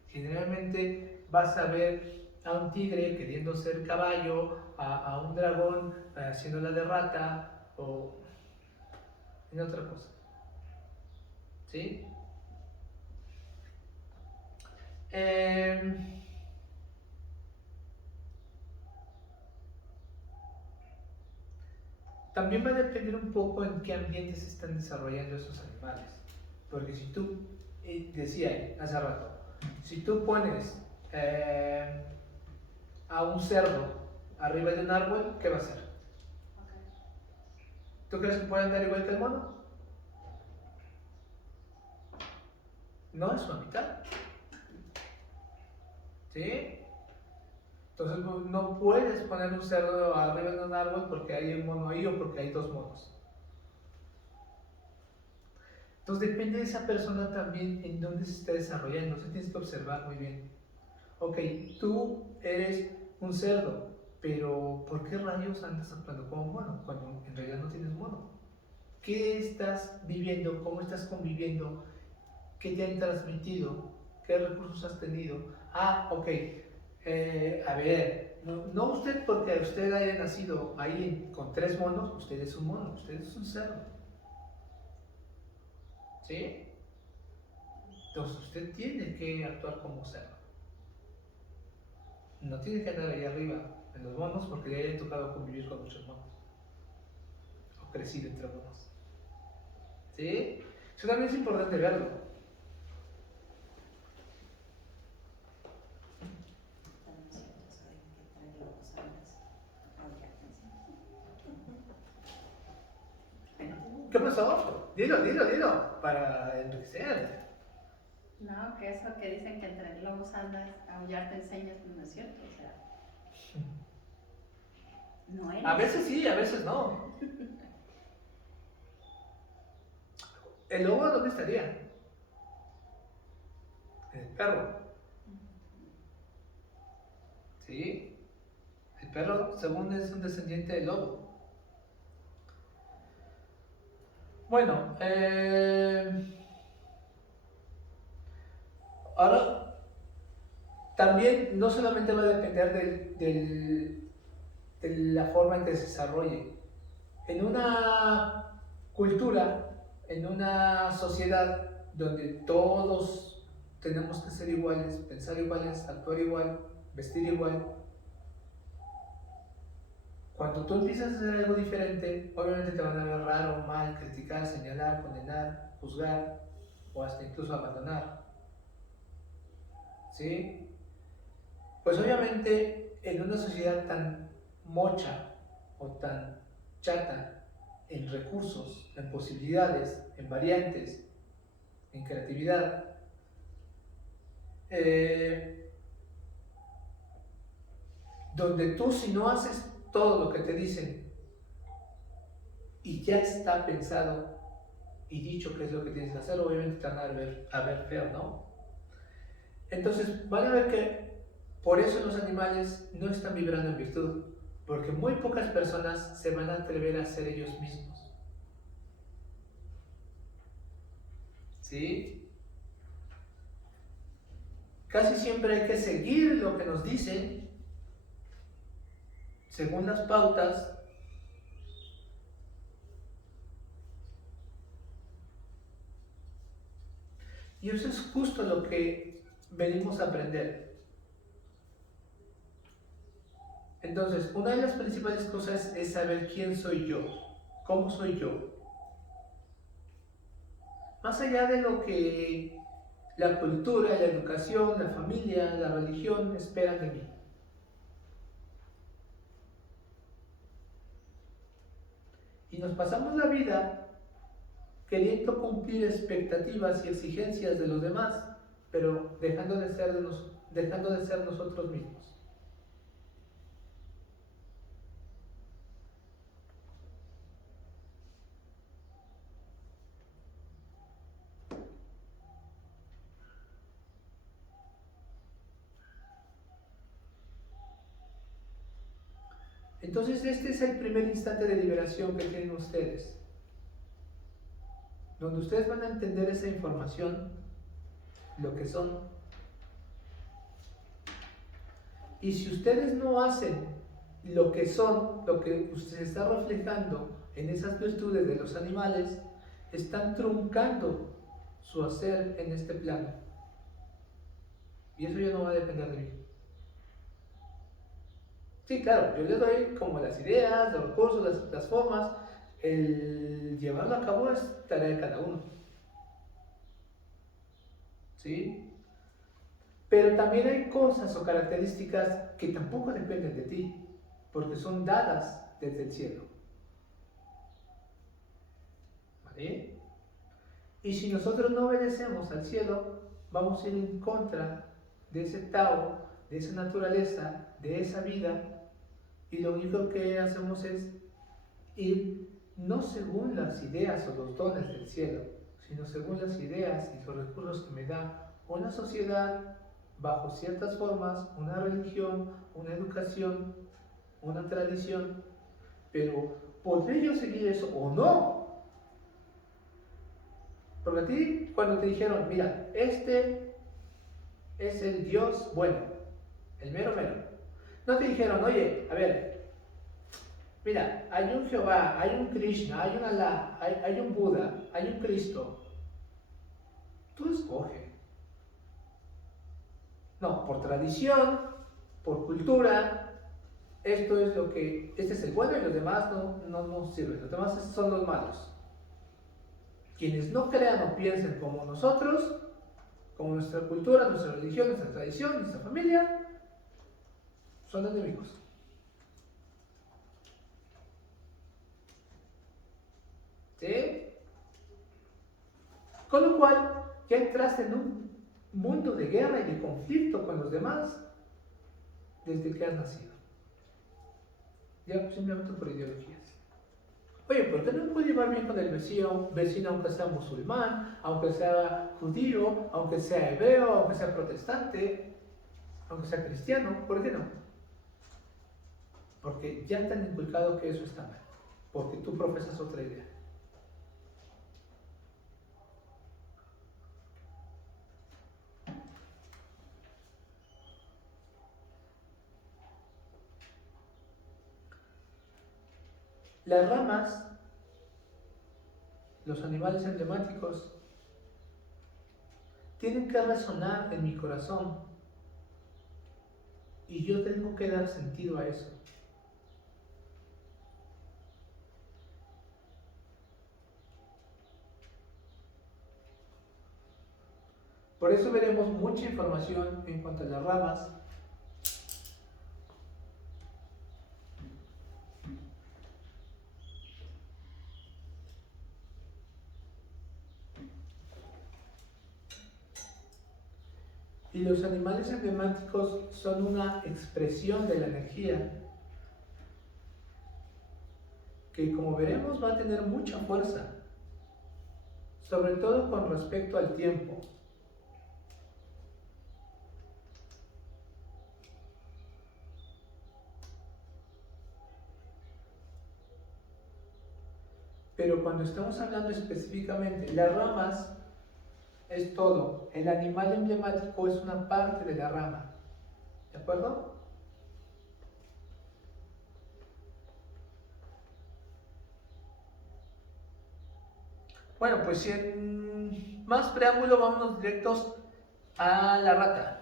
Generalmente vas a ver a un tigre queriendo ser caballo, a un dragón haciéndola de rata o en otra cosa. ¿Sí? También va a depender un poco en qué ambiente se están desarrollando esos animales. Porque si tú, decía hace rato, si tú pones a un cerdo arriba de un árbol, ¿qué va a hacer? ¿Tú crees que puede andar igual que el mono? No es su hábitat. ¿Sí? Entonces no puedes poner un cerdo arriba de un árbol porque hay un mono ahí o porque hay dos monos. Entonces depende de esa persona también en dónde se está desarrollando. Entonces tienes que observar muy bien. Ok, tú eres un cerdo, pero ¿por qué rayos andas actuando como mono cuando en realidad no tienes mono? ¿Qué estás viviendo? ¿Cómo estás conviviendo? ¿Qué te han transmitido? ¿Qué recursos has tenido? Ah, ok. A ver, no usted porque usted haya nacido ahí con 3 monos, usted es un mono, usted es un cerdo. ¿Sí? Entonces usted tiene que actuar como cerdo. No tiene que andar ahí arriba en los monos porque le haya tocado convivir con muchos monos. O crecido entre monos. ¿Sí? Eso también es importante verlo. También siento, saben que trae locos alas. ¿Qué pasó? Dilo, para enriquecer. No, que eso que dicen que entre lobos andas, aullar te enseñas, no es cierto, o sea, no eres. A veces sí, a veces no. ¿El lobo dónde estaría? En el perro. ¿Sí? El perro, según es un descendiente del lobo. Bueno, ahora también no solamente va a depender de la forma en que se desarrolle. En una cultura, en una sociedad donde todos tenemos que ser iguales, pensar iguales, actuar igual, vestir igual, cuando tú empiezas a hacer algo diferente, obviamente te van a ver raro, mal, criticar, señalar, condenar, juzgar o hasta incluso abandonar. ¿Sí? Pues obviamente en una sociedad tan mocha o tan chata en recursos, en posibilidades, en variantes, en creatividad, donde tú si no haces todo lo que te dicen y ya está pensado y dicho qué es lo que tienes que hacer, obviamente te van a ver feo, ¿no? Entonces van a ver que por eso los animales no están vibrando en virtud, porque muy pocas personas se van a atrever a ser ellos mismos. ¿Sí? Casi siempre hay que seguir lo que nos dicen, según las pautas, y eso es justo lo que venimos a aprender. Entonces, una de las principales cosas es saber quién soy yo, cómo soy yo. Más allá de lo que la cultura, la educación, la familia, la religión esperan de mí. Y nos pasamos la vida queriendo cumplir expectativas y exigencias de los demás, pero dejando de ser nosotros mismos. Entonces este es el primer instante de liberación que tienen ustedes, donde ustedes van a entender esa información, lo que son. Y si ustedes no hacen lo que son, lo que se está reflejando en esas virtudes de los animales, están truncando su hacer en este plano. Y eso ya no va a depender de mí. Sí, claro, yo les doy como las ideas, los recursos, las formas. El llevarlo a cabo es tarea de cada uno. ¿Sí? Pero también hay cosas o características que tampoco dependen de ti, porque son dadas desde el cielo. ¿Vale? Y si nosotros no obedecemos al cielo, vamos a ir en contra de ese Tao, de esa naturaleza, de esa vida, y lo único que hacemos es ir no según las ideas o los dones del cielo, sino según las ideas y los recursos que me da una sociedad bajo ciertas formas, una religión, una educación, una tradición. Pero ¿podré yo seguir eso o no? Porque a ti, cuando te dijeron, mira, este es el Dios bueno, el mero mero, no te dijeron, oye, a ver, mira, hay un Jehová, hay un Krishna, hay un Alá, hay un Buda, hay un Cristo. Tú escoge. No, por tradición, por cultura, este es el bueno y los demás no sirven, los demás son los malos. Quienes no crean o piensen como nosotros, como nuestra cultura, nuestra religión, nuestra tradición, nuestra familia, son enemigos. ¿Sí? Con lo cual, ya entraste en un mundo de guerra y de conflicto con los demás desde que has nacido. Ya simplemente por ideologías. Oye, ¿por qué no me puedo llevar bien con el vecino aunque sea musulmán, aunque sea judío, aunque sea hebreo, aunque sea protestante, aunque sea cristiano? ¿Por qué no? Porque ya te han inculcado que eso está mal, porque tú profesas otra idea. Las ramas, los animales emblemáticos, tienen que resonar en mi corazón y yo tengo que dar sentido a eso. Por eso veremos mucha información en cuanto a las ramas. Y los animales emblemáticos son una expresión de la energía que, como veremos, va a tener mucha fuerza, sobre todo con respecto al tiempo. Pero cuando estamos hablando específicamente, las ramas es todo. El animal emblemático es una parte de la rama. ¿De acuerdo? Bueno, pues sin más preámbulo, vámonos directos a la rata.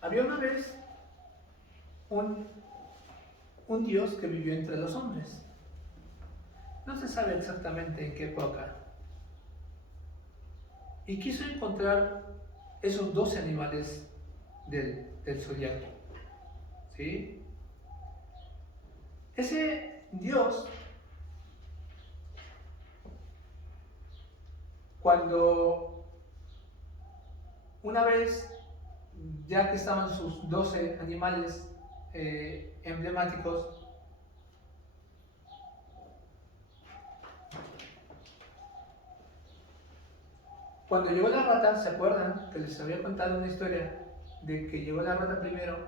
Había una vez un, un Dios que vivió entre los hombres. No se sabe exactamente en qué época. Y quiso encontrar esos 12 animales del zodiaco. ¿Sí? Ese Dios, cuando una vez, ya que estaban sus 12 animales emblemáticos, cuando llegó la rata, ¿se acuerdan que les había contado una historia de que llegó la rata primero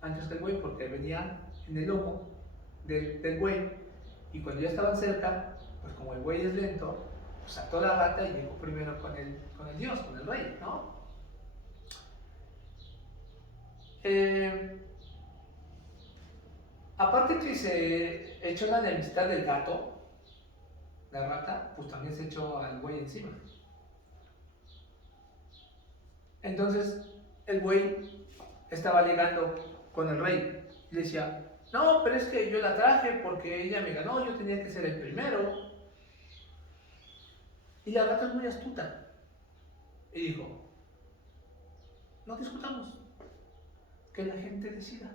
antes que el buey porque venía en el lomo del buey, y cuando ya estaban cerca, pues como el buey es lento, pues saltó la rata y llegó primero con el Dios, con el rey, ¿no? Aparte que se echó la enemistad del gato, la rata, pues también se echó al buey encima. Entonces el buey estaba ligando con el rey y le decía, no, pero es que yo la traje porque ella me ganó, yo tenía que ser el primero. Y la rata es muy astuta y dijo, no discutamos, que la gente decida.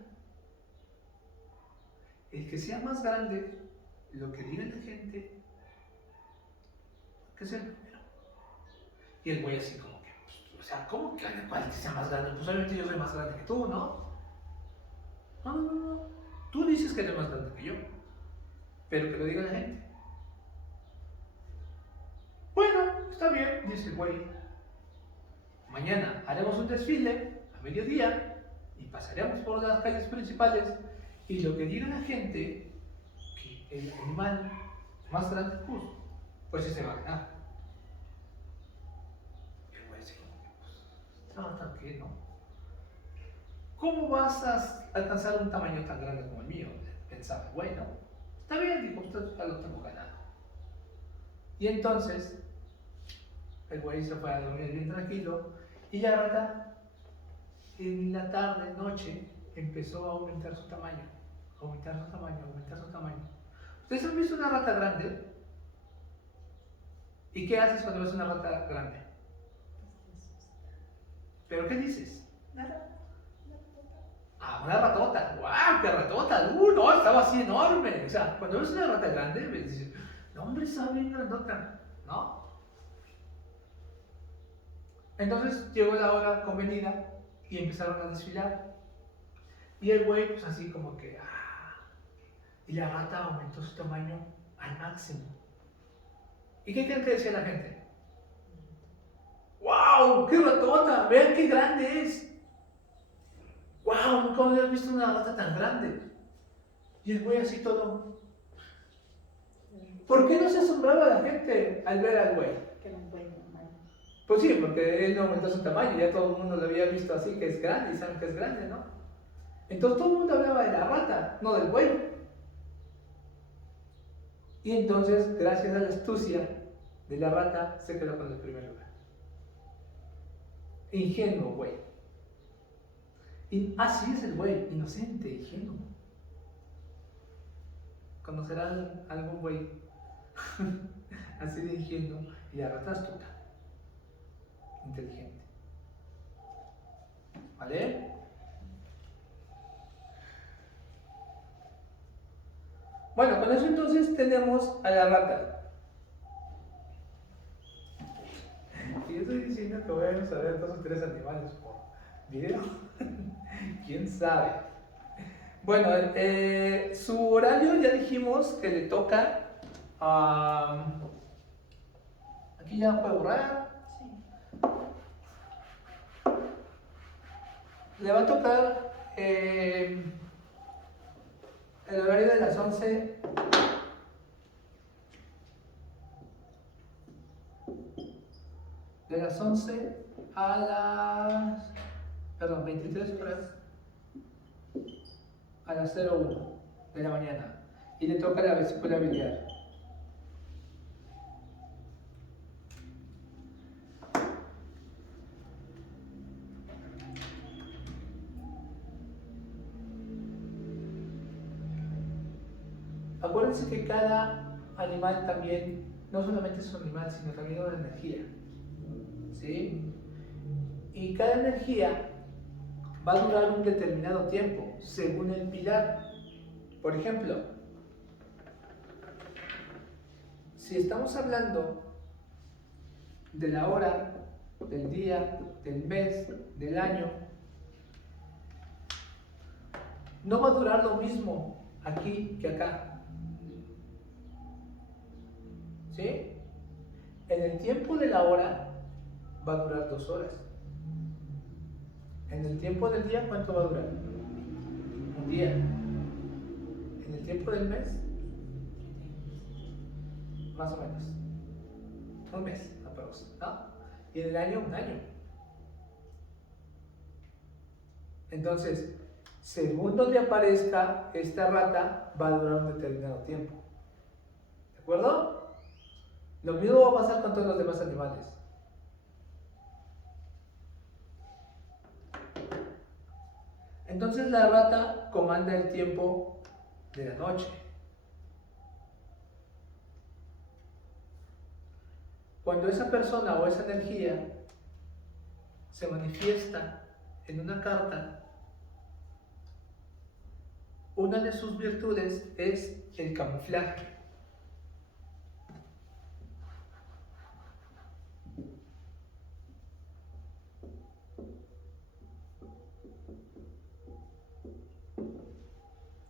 El que sea más grande, lo que diga la gente, que sea el primero. Y el güey así como que, pues, o sea, ¿cómo que cuál que sea más grande? Pues obviamente yo soy más grande que tú, ¿no? No, no, no, no. Tú dices que eres más grande que yo, pero que lo diga la gente. Bueno, está bien, dice el güey. Mañana haremos un desfile a mediodía y pasaremos por las calles principales y lo que diga la gente, que el animal más grande puso, pues ese va a ganar. Y el güey dice, pues, ¿qué no? ¿Cómo vas a alcanzar un tamaño tan grande como el mío? Pensaba el güey, ¿no? Está bien, dijo, usted ya lo tengo ganado. Y entonces, el güey se fue a dormir bien tranquilo y la rata, en la tarde, noche, empezó a aumentar su tamaño, aumentar su tamaño, aumentar su tamaño. ¿Ustedes han visto una rata grande? ¿Y qué haces cuando ves una rata grande? ¿Pero qué dices? Nada. Ah, una ratota. ¡Guau! ¡Qué ratota! No, estaba así enorme. O sea, cuando ves una rata grande, dices, no, hombre, estaba bien grandota, ¿no? Entonces llegó la hora convenida y empezaron a desfilar. Y el güey, pues así como que, y la rata aumentó su tamaño al máximo. ¿Y qué creen que decía la gente? ¡Wow! ¡Qué ratota! ¡Vean qué grande es! ¡Wow! Nunca había visto una rata tan grande. Y el güey así todo. ¿Por qué no se asombraba la gente al ver al güey? Que era un buen normal. Pues sí, porque él no aumentó su tamaño, ya todo el mundo lo había visto así, que es grande, y saben que es grande, ¿no? Entonces todo el mundo hablaba de la rata, no del güey. Y entonces, gracias a la astucia de la rata, se quedó con el primer lugar. Ingenuo, güey. Así es el güey, inocente, ingenuo. Conocerán algún güey así de ingenuo, y la rata astuta, inteligente. ¿Vale? Bueno, con eso entonces tenemos a la rata. Si yo estoy diciendo que vamos a ver 2 o 3 animales por video, quién sabe. Bueno, su horario ya dijimos que le toca a... aquí ya puede borrar. Sí. Le va a tocar el horario de las 11 a las, perdón, 23 horas, a las 01 de la mañana, y le toca la vesícula biliar. acuérdense que cada animal también, no solamente es un animal, sino también una energía. ¿Sí? Y cada energía va a durar un determinado tiempo, según el pilar. Por ejemplo, si estamos hablando de la hora, del día, del mes, del año, no va a durar lo mismo aquí que acá. ¿Sí? En el tiempo de la hora va a durar 2 horas. En el tiempo del día, ¿cuánto va a durar? Un día. En el tiempo del mes, más o menos. Un mes, aprox, ¿no? Y en el año, un año. Entonces, según donde aparezca esta rata, va a durar un determinado tiempo. ¿De acuerdo? Lo mismo va a pasar con todos los demás animales. Entonces la rata comanda el tiempo de la noche. Cuando esa persona o esa energía se manifiesta en una carta, una de sus virtudes es el camuflaje.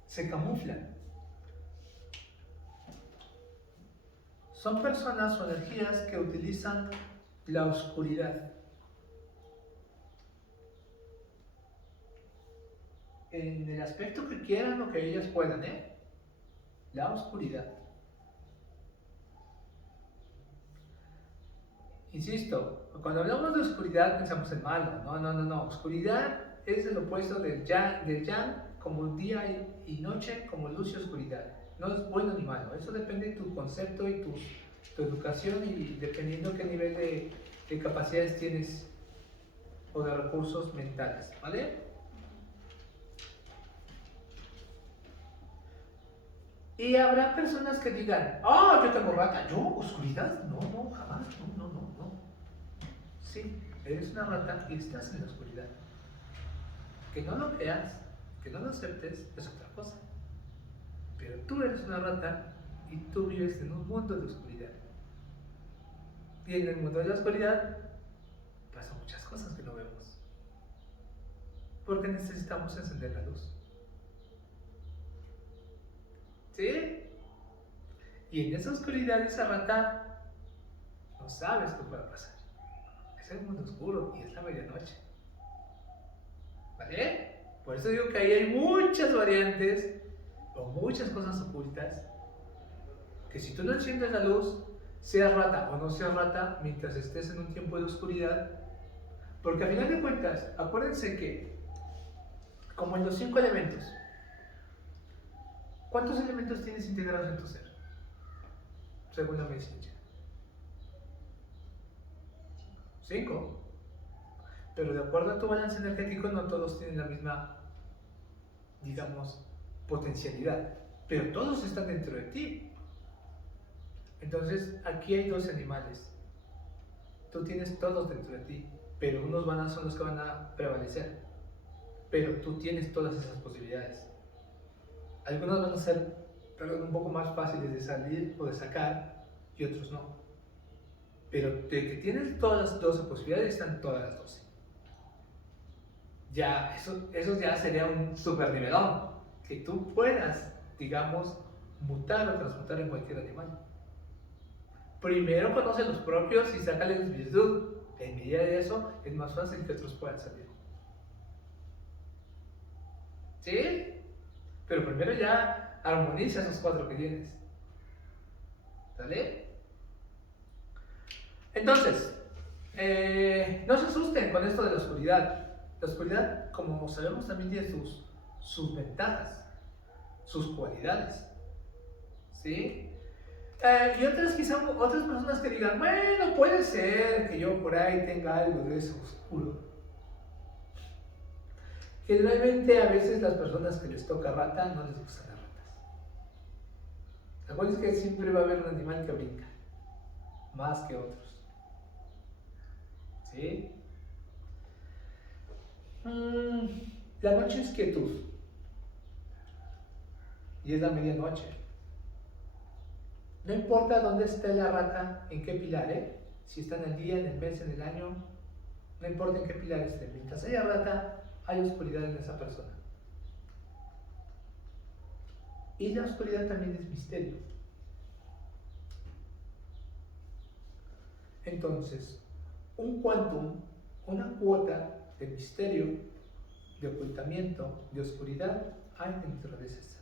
Se camuflan. Son personas o energías que utilizan la oscuridad. En el aspecto que quieran o que ellas puedan, ¿eh? La oscuridad. Insisto, cuando hablamos de oscuridad pensamos en malo. No. Oscuridad es el opuesto del yang como día y noche, como luz y oscuridad. No es bueno ni malo. Eso depende de tu concepto y tu educación y dependiendo qué nivel de capacidades tienes o de recursos mentales, ¿vale? Y habrá personas que digan, yo tengo rata. ¿Yo? ¿Oscuridad? No, jamás. No. Sí, eres una rata y estás en la oscuridad. Que no lo veas, que no lo aceptes, es otra cosa. Pero tú eres una rata y tú vives en un mundo de oscuridad. Y en el mundo de la oscuridad pasan muchas cosas que no vemos. Porque necesitamos encender la luz. ¿Sí? Y en esa oscuridad, esa rata, no sabes qué puede pasar. Es el mundo oscuro y es la medianoche. ¿Vale? Por eso digo que ahí hay muchas variantes o muchas cosas ocultas que si tú no enciendes la luz, seas rata o no seas rata, mientras estés en un tiempo de oscuridad, porque al final de cuentas, acuérdense que, como en los 5 elementos, ¿cuántos elementos tienes integrados en tu ser? Según la medicina. 5. Pero de acuerdo a tu balance energético, no todos tienen la misma, digamos, potencialidad. Pero todos están dentro de ti. Entonces, aquí hay 2 animales. Tú tienes todos dentro de ti, pero unos son los que van a prevalecer. Pero tú tienes todas esas posibilidades. Algunos van a ser, un poco más fáciles de salir o de sacar, y otros no. Pero de que tienes todas las 12 posibilidades, están todas las 12. Ya, eso ya sería un super nivelón. Que tú puedas, digamos, mutar o transmutar en cualquier animal. Primero conoce los propios y sácales virtud. En medida de eso, es más fácil que otros puedan salir. ¿Sí? Pero primero ya armoniza esos 4 que tienes. ¿Sale? Entonces, no se asusten con esto de la oscuridad. La oscuridad, como sabemos, también tiene sus ventajas, sus cualidades. ¿Sí? Y otras personas que digan, bueno, puede ser que yo por ahí tenga algo de eso oscuro. Generalmente a veces las personas que les toca rata no les gustan las ratas. Acuérdense que siempre va a haber un animal que brinca, más que otros. ¿Sí? La noche es quietud. Y es la medianoche. No importa dónde esté la rata, en qué pilar, si está en el día, en el mes, en el año, no importa en qué pilar esté. Mientras haya rata, hay oscuridad en esa persona. Y la oscuridad también es misterio. Entonces, un quantum, una cuota de misterio, de ocultamiento, de oscuridad, hay dentro de ese ser.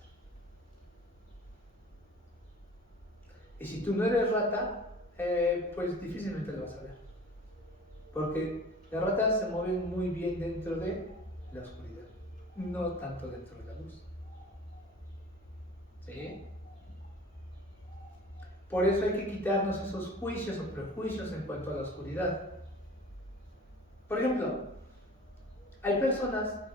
Y si tú no eres rata, pues difícilmente lo vas a ver. Porque las ratas se mueven muy bien dentro de la oscuridad, no tanto dentro de la luz. ¿Sí? Por eso hay que quitarnos esos juicios o prejuicios en cuanto a la oscuridad. Por ejemplo, hay personas,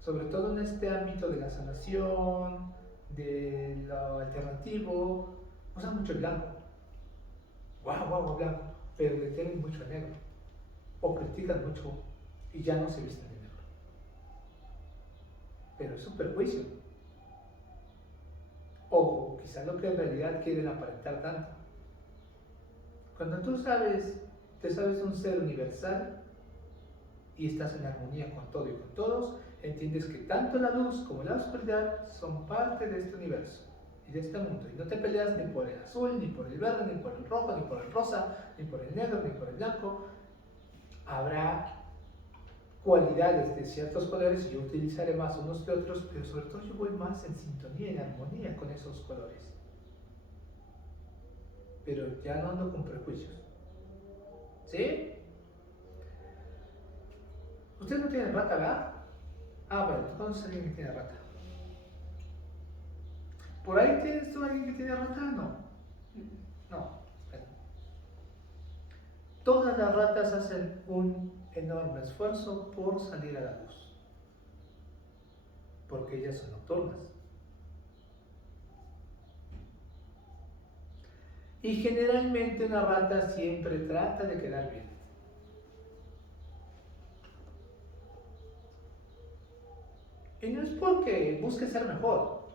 sobre todo en este ámbito de la sanación, de lo alternativo, usan mucho el blanco. Guau, blanco, pero le tienen mucho el negro. O critican mucho y ya no se visten de negro. Pero es un perjuicio. O quizás lo que en realidad quieren aparentar tanto. Cuando tú te sabes un ser universal y estás en armonía con todo y con todos, entiendes que tanto la luz como la oscuridad son parte de este universo y de este mundo. Y no te peleas ni por el azul, ni por el verde, ni por el rojo, ni por el rosa, ni por el negro, ni por el blanco. Habrá cualidades de ciertos colores y yo utilizaré más unos que otros, pero sobre todo yo voy más en sintonía, en armonía con esos colores. Pero ya no ando con prejuicios. ¿Sí? ¿Ustedes no tienen rata, verdad? Bueno, ¿tú conoces a alguien que tiene rata? ¿Por ahí tienes tú a alguien que tiene rata? No. No. Bueno. Todas las ratas hacen un enorme esfuerzo por salir a la luz. Porque ellas son nocturnas. Y generalmente una rata siempre trata de quedar bien. Y no es porque busque ser mejor,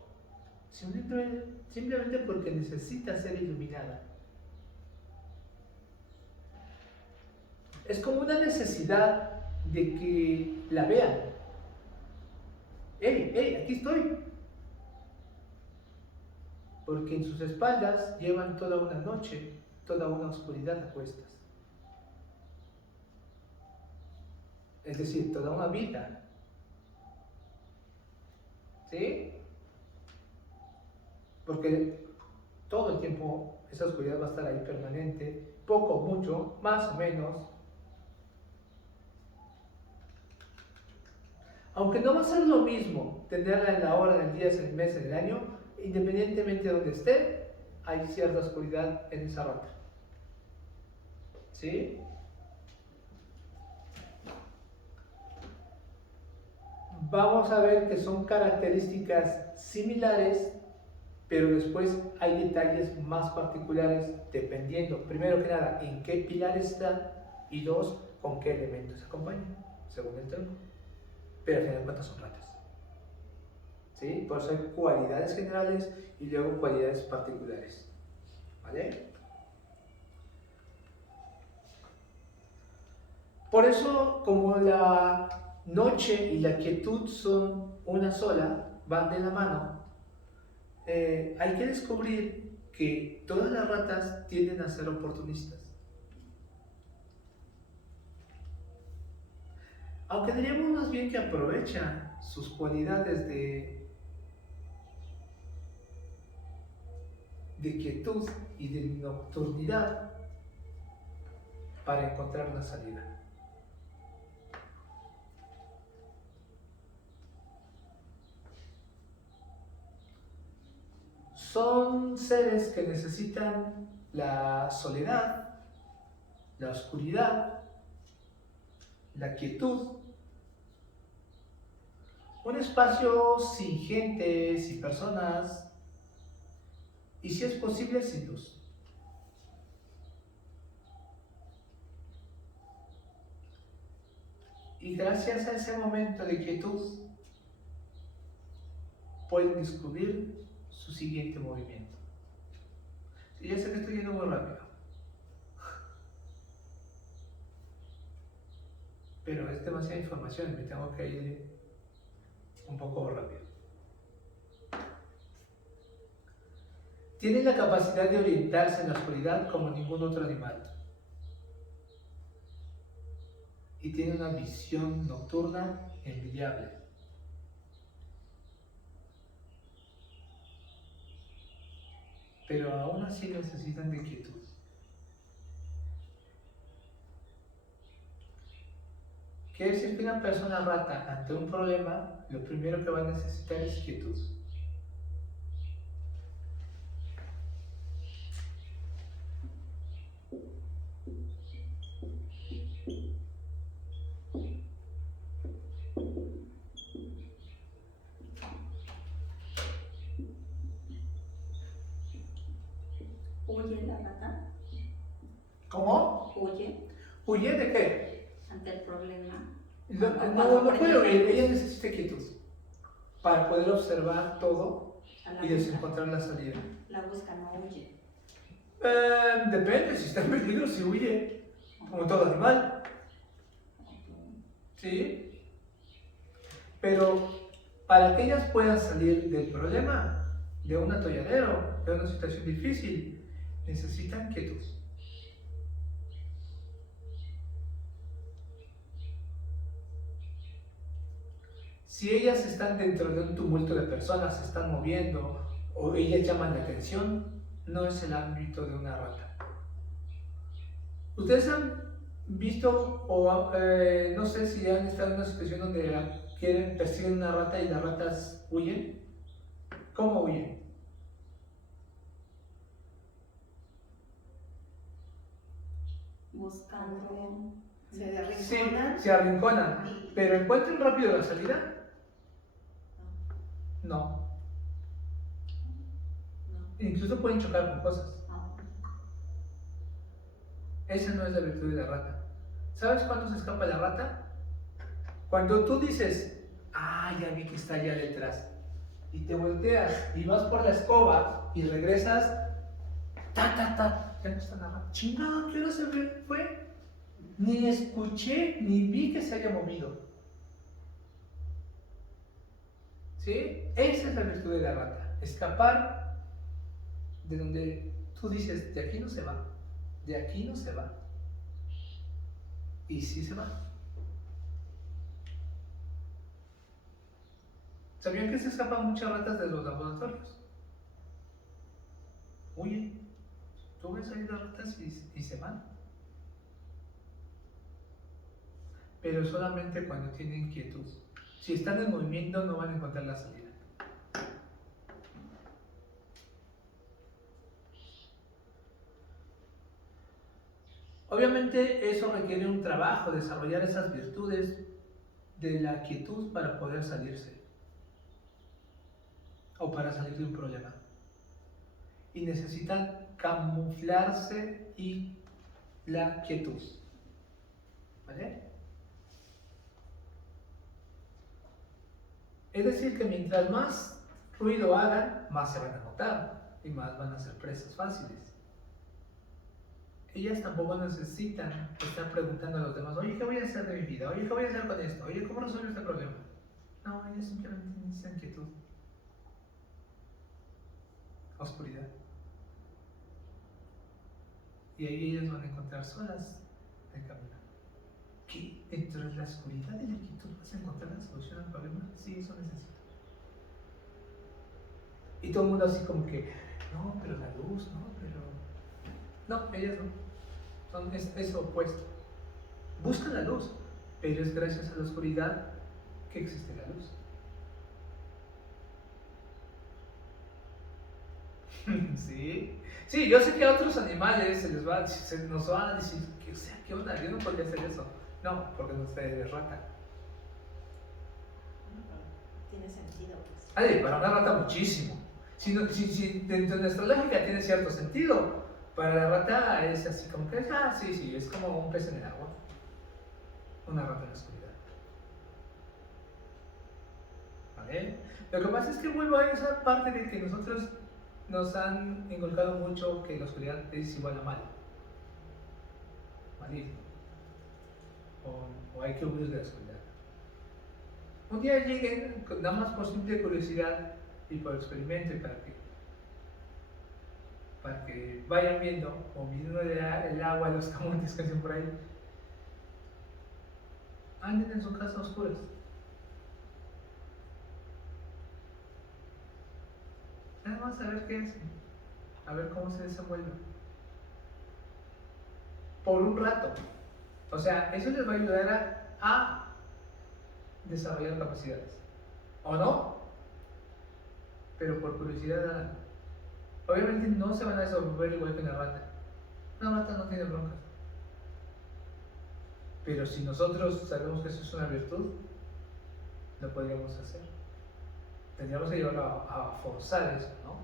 simplemente porque necesita ser iluminada. Es como una necesidad de que la vean. ¡Hey, aquí estoy! Porque en sus espaldas llevan toda una noche, toda una oscuridad a cuestas. Es decir, toda una vida. ¿Sí? Porque todo el tiempo esa oscuridad va a estar ahí permanente, poco, mucho, más o menos. Aunque no va a ser lo mismo tenerla en la hora, en el día, en el mes, en el año, independientemente de donde esté, hay cierta oscuridad en esa rata. ¿Sí? Vamos a ver que son características similares, pero después hay detalles más particulares dependiendo, primero que nada, en qué pilar está y dos, con qué elementos se acompaña, según el tronco. Pero al final de cuentas son ratas. ¿Sí? Por eso hay cualidades generales y luego cualidades particulares. ¿Vale? Por eso, como la noche y la quietud son una sola, van de la mano, hay que descubrir que todas las ratas tienden a ser oportunistas. Aunque diríamos más bien que aprovechan sus cualidades de quietud y de nocturnidad para encontrar una salida. Son seres que necesitan la soledad, la oscuridad, la quietud, un espacio sin gente, sin personas, y si es posible sin luz. Y gracias a ese momento de quietud pueden descubrir su siguiente movimiento. Y ya sé que estoy yendo muy rápido, pero es demasiada información y me tengo que ir un poco rápido. Tienen la capacidad de orientarse en la oscuridad como ningún otro animal. Y tienen una visión nocturna envidiable. Pero aún así necesitan de quietud. Quiere decir que una persona rata ante un problema, lo primero que va a necesitar es quietud. ¿Huye la rata? ¿Cómo? ¿Huye ¿Huye de qué? ante el problema? No puede huir, ella necesita quietud para poder observar todo y encontrar la salida. La busca, no huye. Depende, si está en peligro, si huye, como todo animal. ¿Sí? Pero para que ellas puedan salir del problema, de un atolladero, de una situación difícil, necesitan quietud. Si ellas están dentro de un tumulto de personas, se están moviendo o ellas llaman la atención, no es el ámbito de una rata. ¿Ustedes han visto o no sé si han estado en una situación donde persiguen una rata y las ratas huyen? ¿Cómo huyen? Buscando. Se arrinconan. Sí, se arrinconan, pero ¿encuentran rápido la salida? No. Incluso pueden chocar con cosas. Esa no es la virtud de la rata. ¿Sabes cuándo se escapa la rata? Cuando tú dices, ya vi que está allá detrás, y te volteas y vas por la escoba y regresas, ya no está la rata. Chingada, ¿qué hora se fue? Ni escuché ni vi que se haya movido. ¿Sí? Esa es la virtud de la rata. Escapar de donde tú dices, de aquí no se va, de aquí no se va. Y sí se va. ¿Sabían que se escapan muchas ratas de los laboratorios? Huyen. Tú ves ahí las ratas y se van. Pero solamente cuando tienen quietud. Si están en movimiento no van a encontrar la salida. Obviamente eso requiere un trabajo, desarrollar esas virtudes de la quietud para poder salirse o para salir de un problema. Y necesitan camuflarse y la quietud. ¿Vale? Es decir, que mientras más ruido hagan, más se van a notar y más van a ser presas fáciles. Ellas tampoco necesitan estar preguntando a los demás, oye, ¿qué voy a hacer de mi vida? Oye, ¿qué voy a hacer con esto? Oye, ¿cómo resuelvo este problema? No, ellas simplemente necesitan quietud. Oscuridad. Y ahí ellas van a encontrar solas el camino. ¿Qué? ¿Dentro de la oscuridad y la quietud vas a encontrar la solución al problema? Sí, eso necesito. Y todo el mundo así como que, no, pero la luz, no, pero... No, ellas no. Es lo opuesto. Buscan la luz, pero es gracias a la oscuridad que existe la luz. ¿Sí? Sí, yo sé que a otros animales se nos van a decir, ¿qué onda? Yo no podría hacer eso. No, porque no se rata. Tiene sentido, pues. Para una rata muchísimo. Si dentro de nuestra lógica tiene cierto sentido, para la rata es así como que, sí, es como un pez en el agua, una rata en la oscuridad. ¿Vale? Lo que pasa es que vuelvo a esa parte de que nosotros nos han inculcado mucho que la oscuridad es igual a malo, maligno, o hay que huir de la oscuridad. Un día lleguen, nada más por simple curiosidad y por experimento y para que vayan viendo, o viendo el agua, los camotes que hacen por ahí, anden en su casa a oscuras. Nada más a ver qué hacen, a ver cómo se desenvuelven. Por un rato. O sea, eso les va a ayudar a desarrollar capacidades. ¿O no? Pero por curiosidad nada. Obviamente no se van a desenvolver igual que una rata. Una rata no tiene broncas. Pero si nosotros sabemos que eso es una virtud, lo podríamos hacer. Tendríamos que llevarlo a forzar eso, ¿no?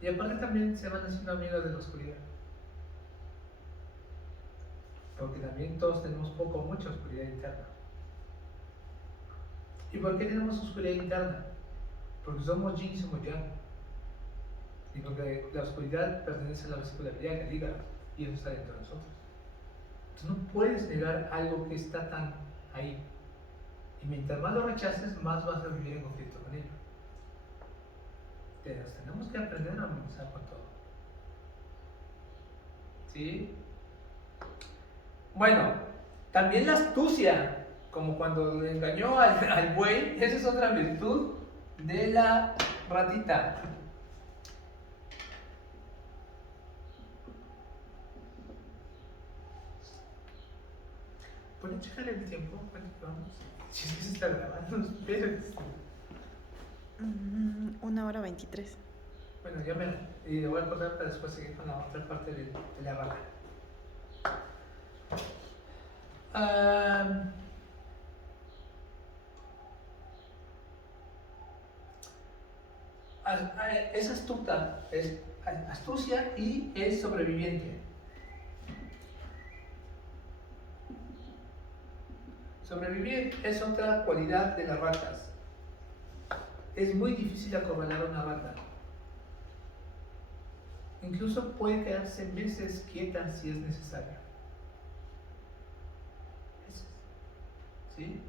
Y aparte también se van haciendo amigos de la oscuridad. Porque también todos tenemos poco o mucha oscuridad interna. ¿Y por qué tenemos oscuridad interna? Porque somos yin y somos yang. Y porque la oscuridad pertenece a la vascularidad del hígado y eso está dentro de nosotros. Entonces no puedes negar algo que está tan ahí. Y mientras más lo rechaces, más vas a vivir en conflicto con ello. Pero tenemos que aprender a armonizar con todo. ¿Sí? Bueno, también la astucia, como cuando le engañó al buey, esa es otra virtud de la ratita. ¿Pueden checarle el tiempo? ¿Cuánto vamos? Si es que se está grabando, espérense. 1:23. Bueno, ya me. Y le voy a acordar para después seguir con la otra parte de la rata. Es astuta, es astucia y es sobreviviente. Sobrevivir es otra cualidad de las ratas. Es muy difícil acorralar a una rata. Incluso puede quedarse meses quieta si es necesario. ¿Sí?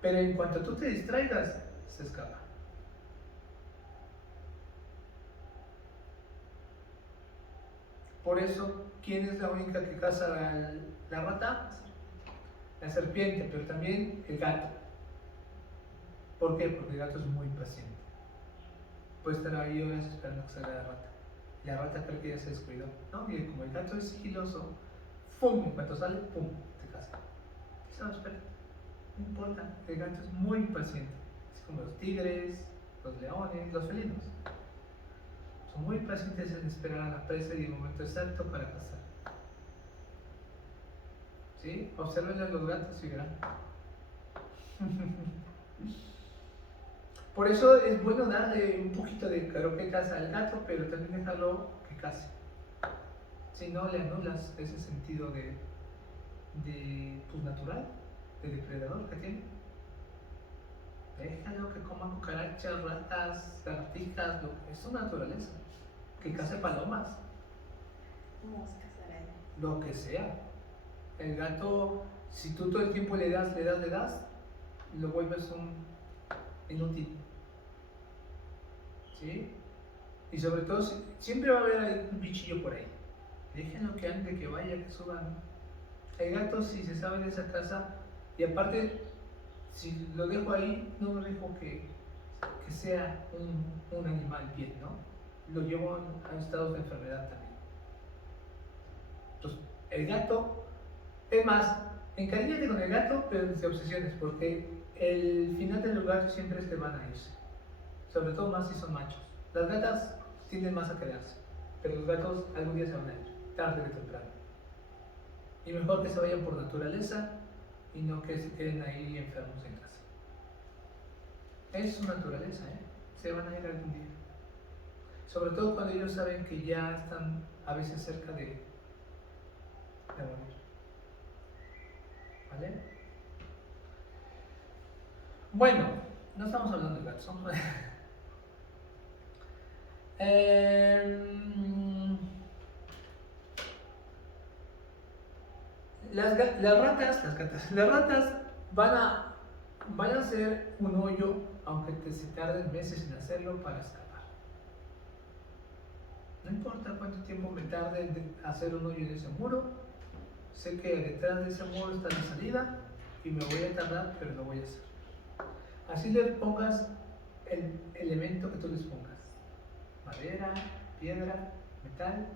Pero en cuanto tú te distraigas, se escapa. Por eso, ¿quién es la única que caza la rata? La serpiente, pero también el gato. ¿Por qué? Porque el gato es muy paciente. Puede estar ahí horas esperando que salga la rata. La rata cree que ya se descuidó. No, y como el gato es sigiloso, ¡fum! En cuanto sale, ¡pum! Te caza. ¿Qué se va a esperar? No importa, el gato es muy paciente. Es como los tigres, los leones, los felinos. Son muy pacientes en esperar a la presa y el momento exacto para cazar. ¿Sí? Observen a los gatos y verán. Por eso es bueno darle un poquito de croquetas al gato, pero también dejarlo que case. Si no, le anulas ese sentido de pues, natural, de depredador que tiene. Déjalo que coma cucarachas, ratas, lagartijas, es su naturaleza. Que case palomas. Moscas, arañas. Lo que sea. El gato, si tú todo el tiempo le das, lo vuelves un inútil. ¿Sí? Y sobre todo, siempre va a haber un bichillo por ahí. Déjenlo que ande, que vaya, que suba. El gato, si se sabe de esa casa, y aparte, si lo dejo ahí, no lo dejo que sea un animal bien, ¿no? Lo llevo a estados de enfermedad también. Entonces, el gato, es más, encariñate con el gato, pero no te obsesiones, porque el final de los gatos siempre es que van a irse. Sobre todo más si son machos. Las gatas tienden más a quedarse, pero los gatos algún día se van a ir, tarde que temprano. Y mejor que se vayan por naturaleza y no que se queden ahí enfermos en casa. Es su naturaleza, ¿eh? se van a ir algún día. Sobre todo cuando ellos saben que ya están a veces cerca de morir. ¿Vale? Bueno, no estamos hablando de gatos. Las ratas van a hacer un hoyo, aunque se tarden meses en hacerlo, para escapar. No importa cuánto tiempo me tarde en hacer un hoyo en ese muro, sé que detrás de ese muro está la salida y me voy a tardar, pero lo voy a hacer. Así le pongas el elemento que tú les pongas, madera, piedra, metal,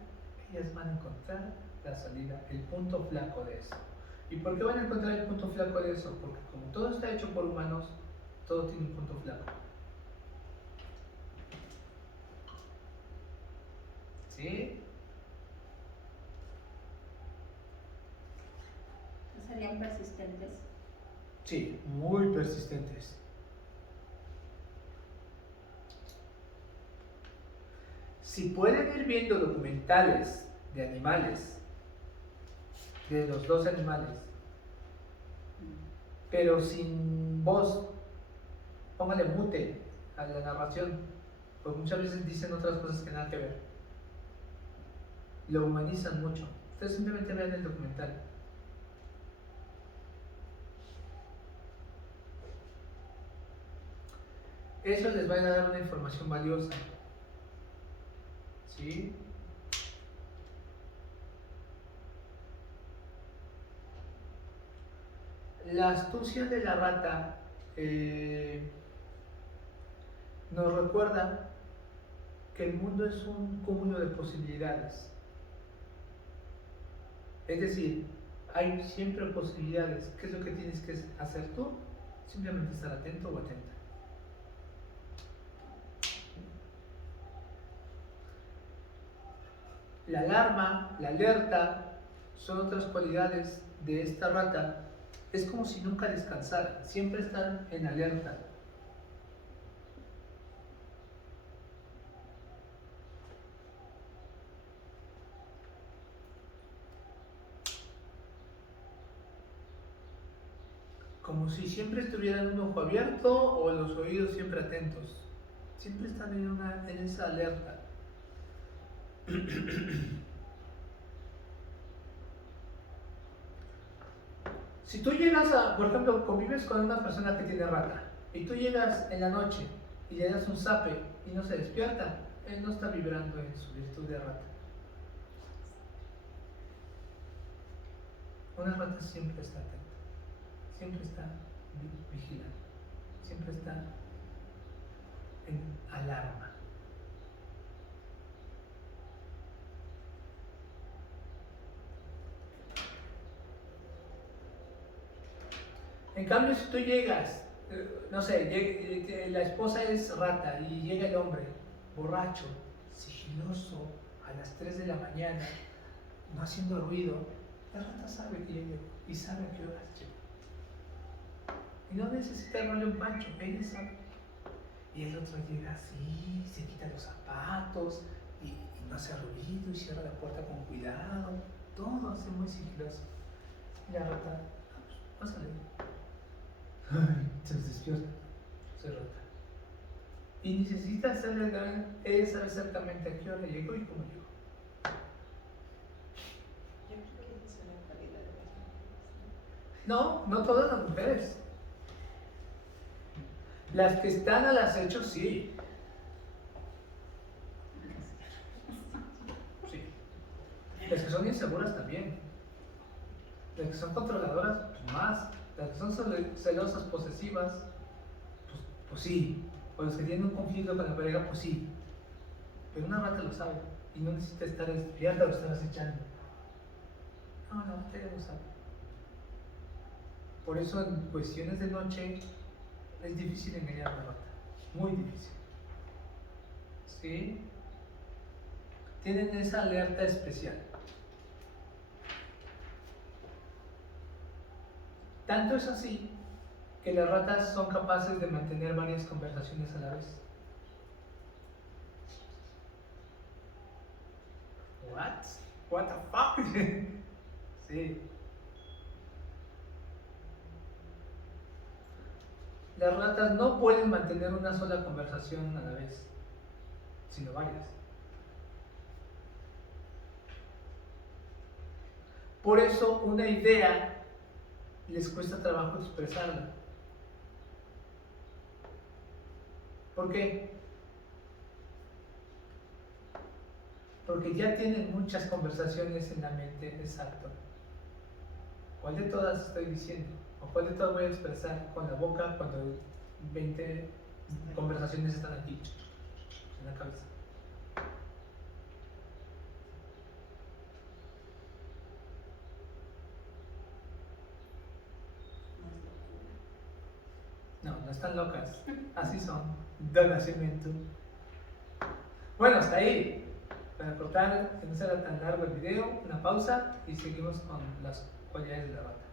ellas van a encontrar la salida, el punto flaco de eso. ¿Y por qué van a encontrar el punto flaco de eso? Porque como todo está hecho por humanos, todo tiene un punto flaco. ¿Sí? ¿Serían persistentes? Sí, muy persistentes. Si pueden ir viendo documentales de animales, de los dos animales, pero sin voz, póngale mute a la narración, porque muchas veces dicen otras cosas que nada que ver. Lo humanizan mucho. Ustedes simplemente vean el documental. Eso les va a dar una información valiosa. ¿Sí? La astucia de la rata nos recuerda que el mundo es un cúmulo de posibilidades. Es decir, hay siempre posibilidades. ¿Qué es lo que tienes que hacer tú? Simplemente estar atento o atenta. La alarma, la alerta, son otras cualidades de esta rata. Es como si nunca descansaran, siempre están en alerta. Como si siempre estuvieran un ojo abierto o los oídos siempre atentos. Siempre están en esa alerta. Si tú llegas por ejemplo, convives con una persona que tiene rata y tú llegas en la noche y le das un zape y no se despierta, él no está vibrando en su virtud de rata. Una rata siempre está atenta, siempre está vigilante, siempre está en alarma. En cambio, si tú llegas, no sé, la esposa es rata y llega el hombre, borracho, sigiloso, a las 3 de la mañana, no haciendo ruido, la rata sabe que llegó y sabe a qué horas llegó. Y no necesita darle un pancho, ella sabe. Y el otro llega así, se quita los zapatos y no hace ruido y cierra la puerta con cuidado, todo hace muy sigiloso. Y la rata, pásale. Ay, se despierta, se rota. Y necesita hacerle daño, él sabe exactamente a qué hora llegó y cómo llegó. Yo creo que esa es una cualidad de las mujeres. No, no todas las mujeres. Las que están al acecho, sí. Sí. Las que son inseguras también. Las que son controladoras, pues más. Las que son celosas, posesivas, pues sí. O las que tienen un conflicto con la pareja, pues sí. Pero una rata lo sabe y no necesita estar despierta o estar acechando. No, la rata ya lo sabe. Por eso en cuestiones de noche es difícil engañar a la rata. Muy difícil. ¿Sí? Tienen esa alerta especial. Tanto es así que las ratas son capaces de mantener varias conversaciones a la vez. what the fuck. Sí. Las ratas no pueden mantener una sola conversación a la vez, sino varias. Por eso una idea les cuesta trabajo expresarla. ¿Por qué? Porque ya tienen muchas conversaciones en la mente, exacto. ¿Cuál de todas estoy diciendo? ¿O cuál de todas voy a expresar con la boca cuando 20 conversaciones están aquí, en la cabeza? No, no están locas. Así son. De nacimiento. Bueno, hasta ahí. Para cortar, que no sea tan largo el video, una pausa y seguimos con las cualidades de la rata.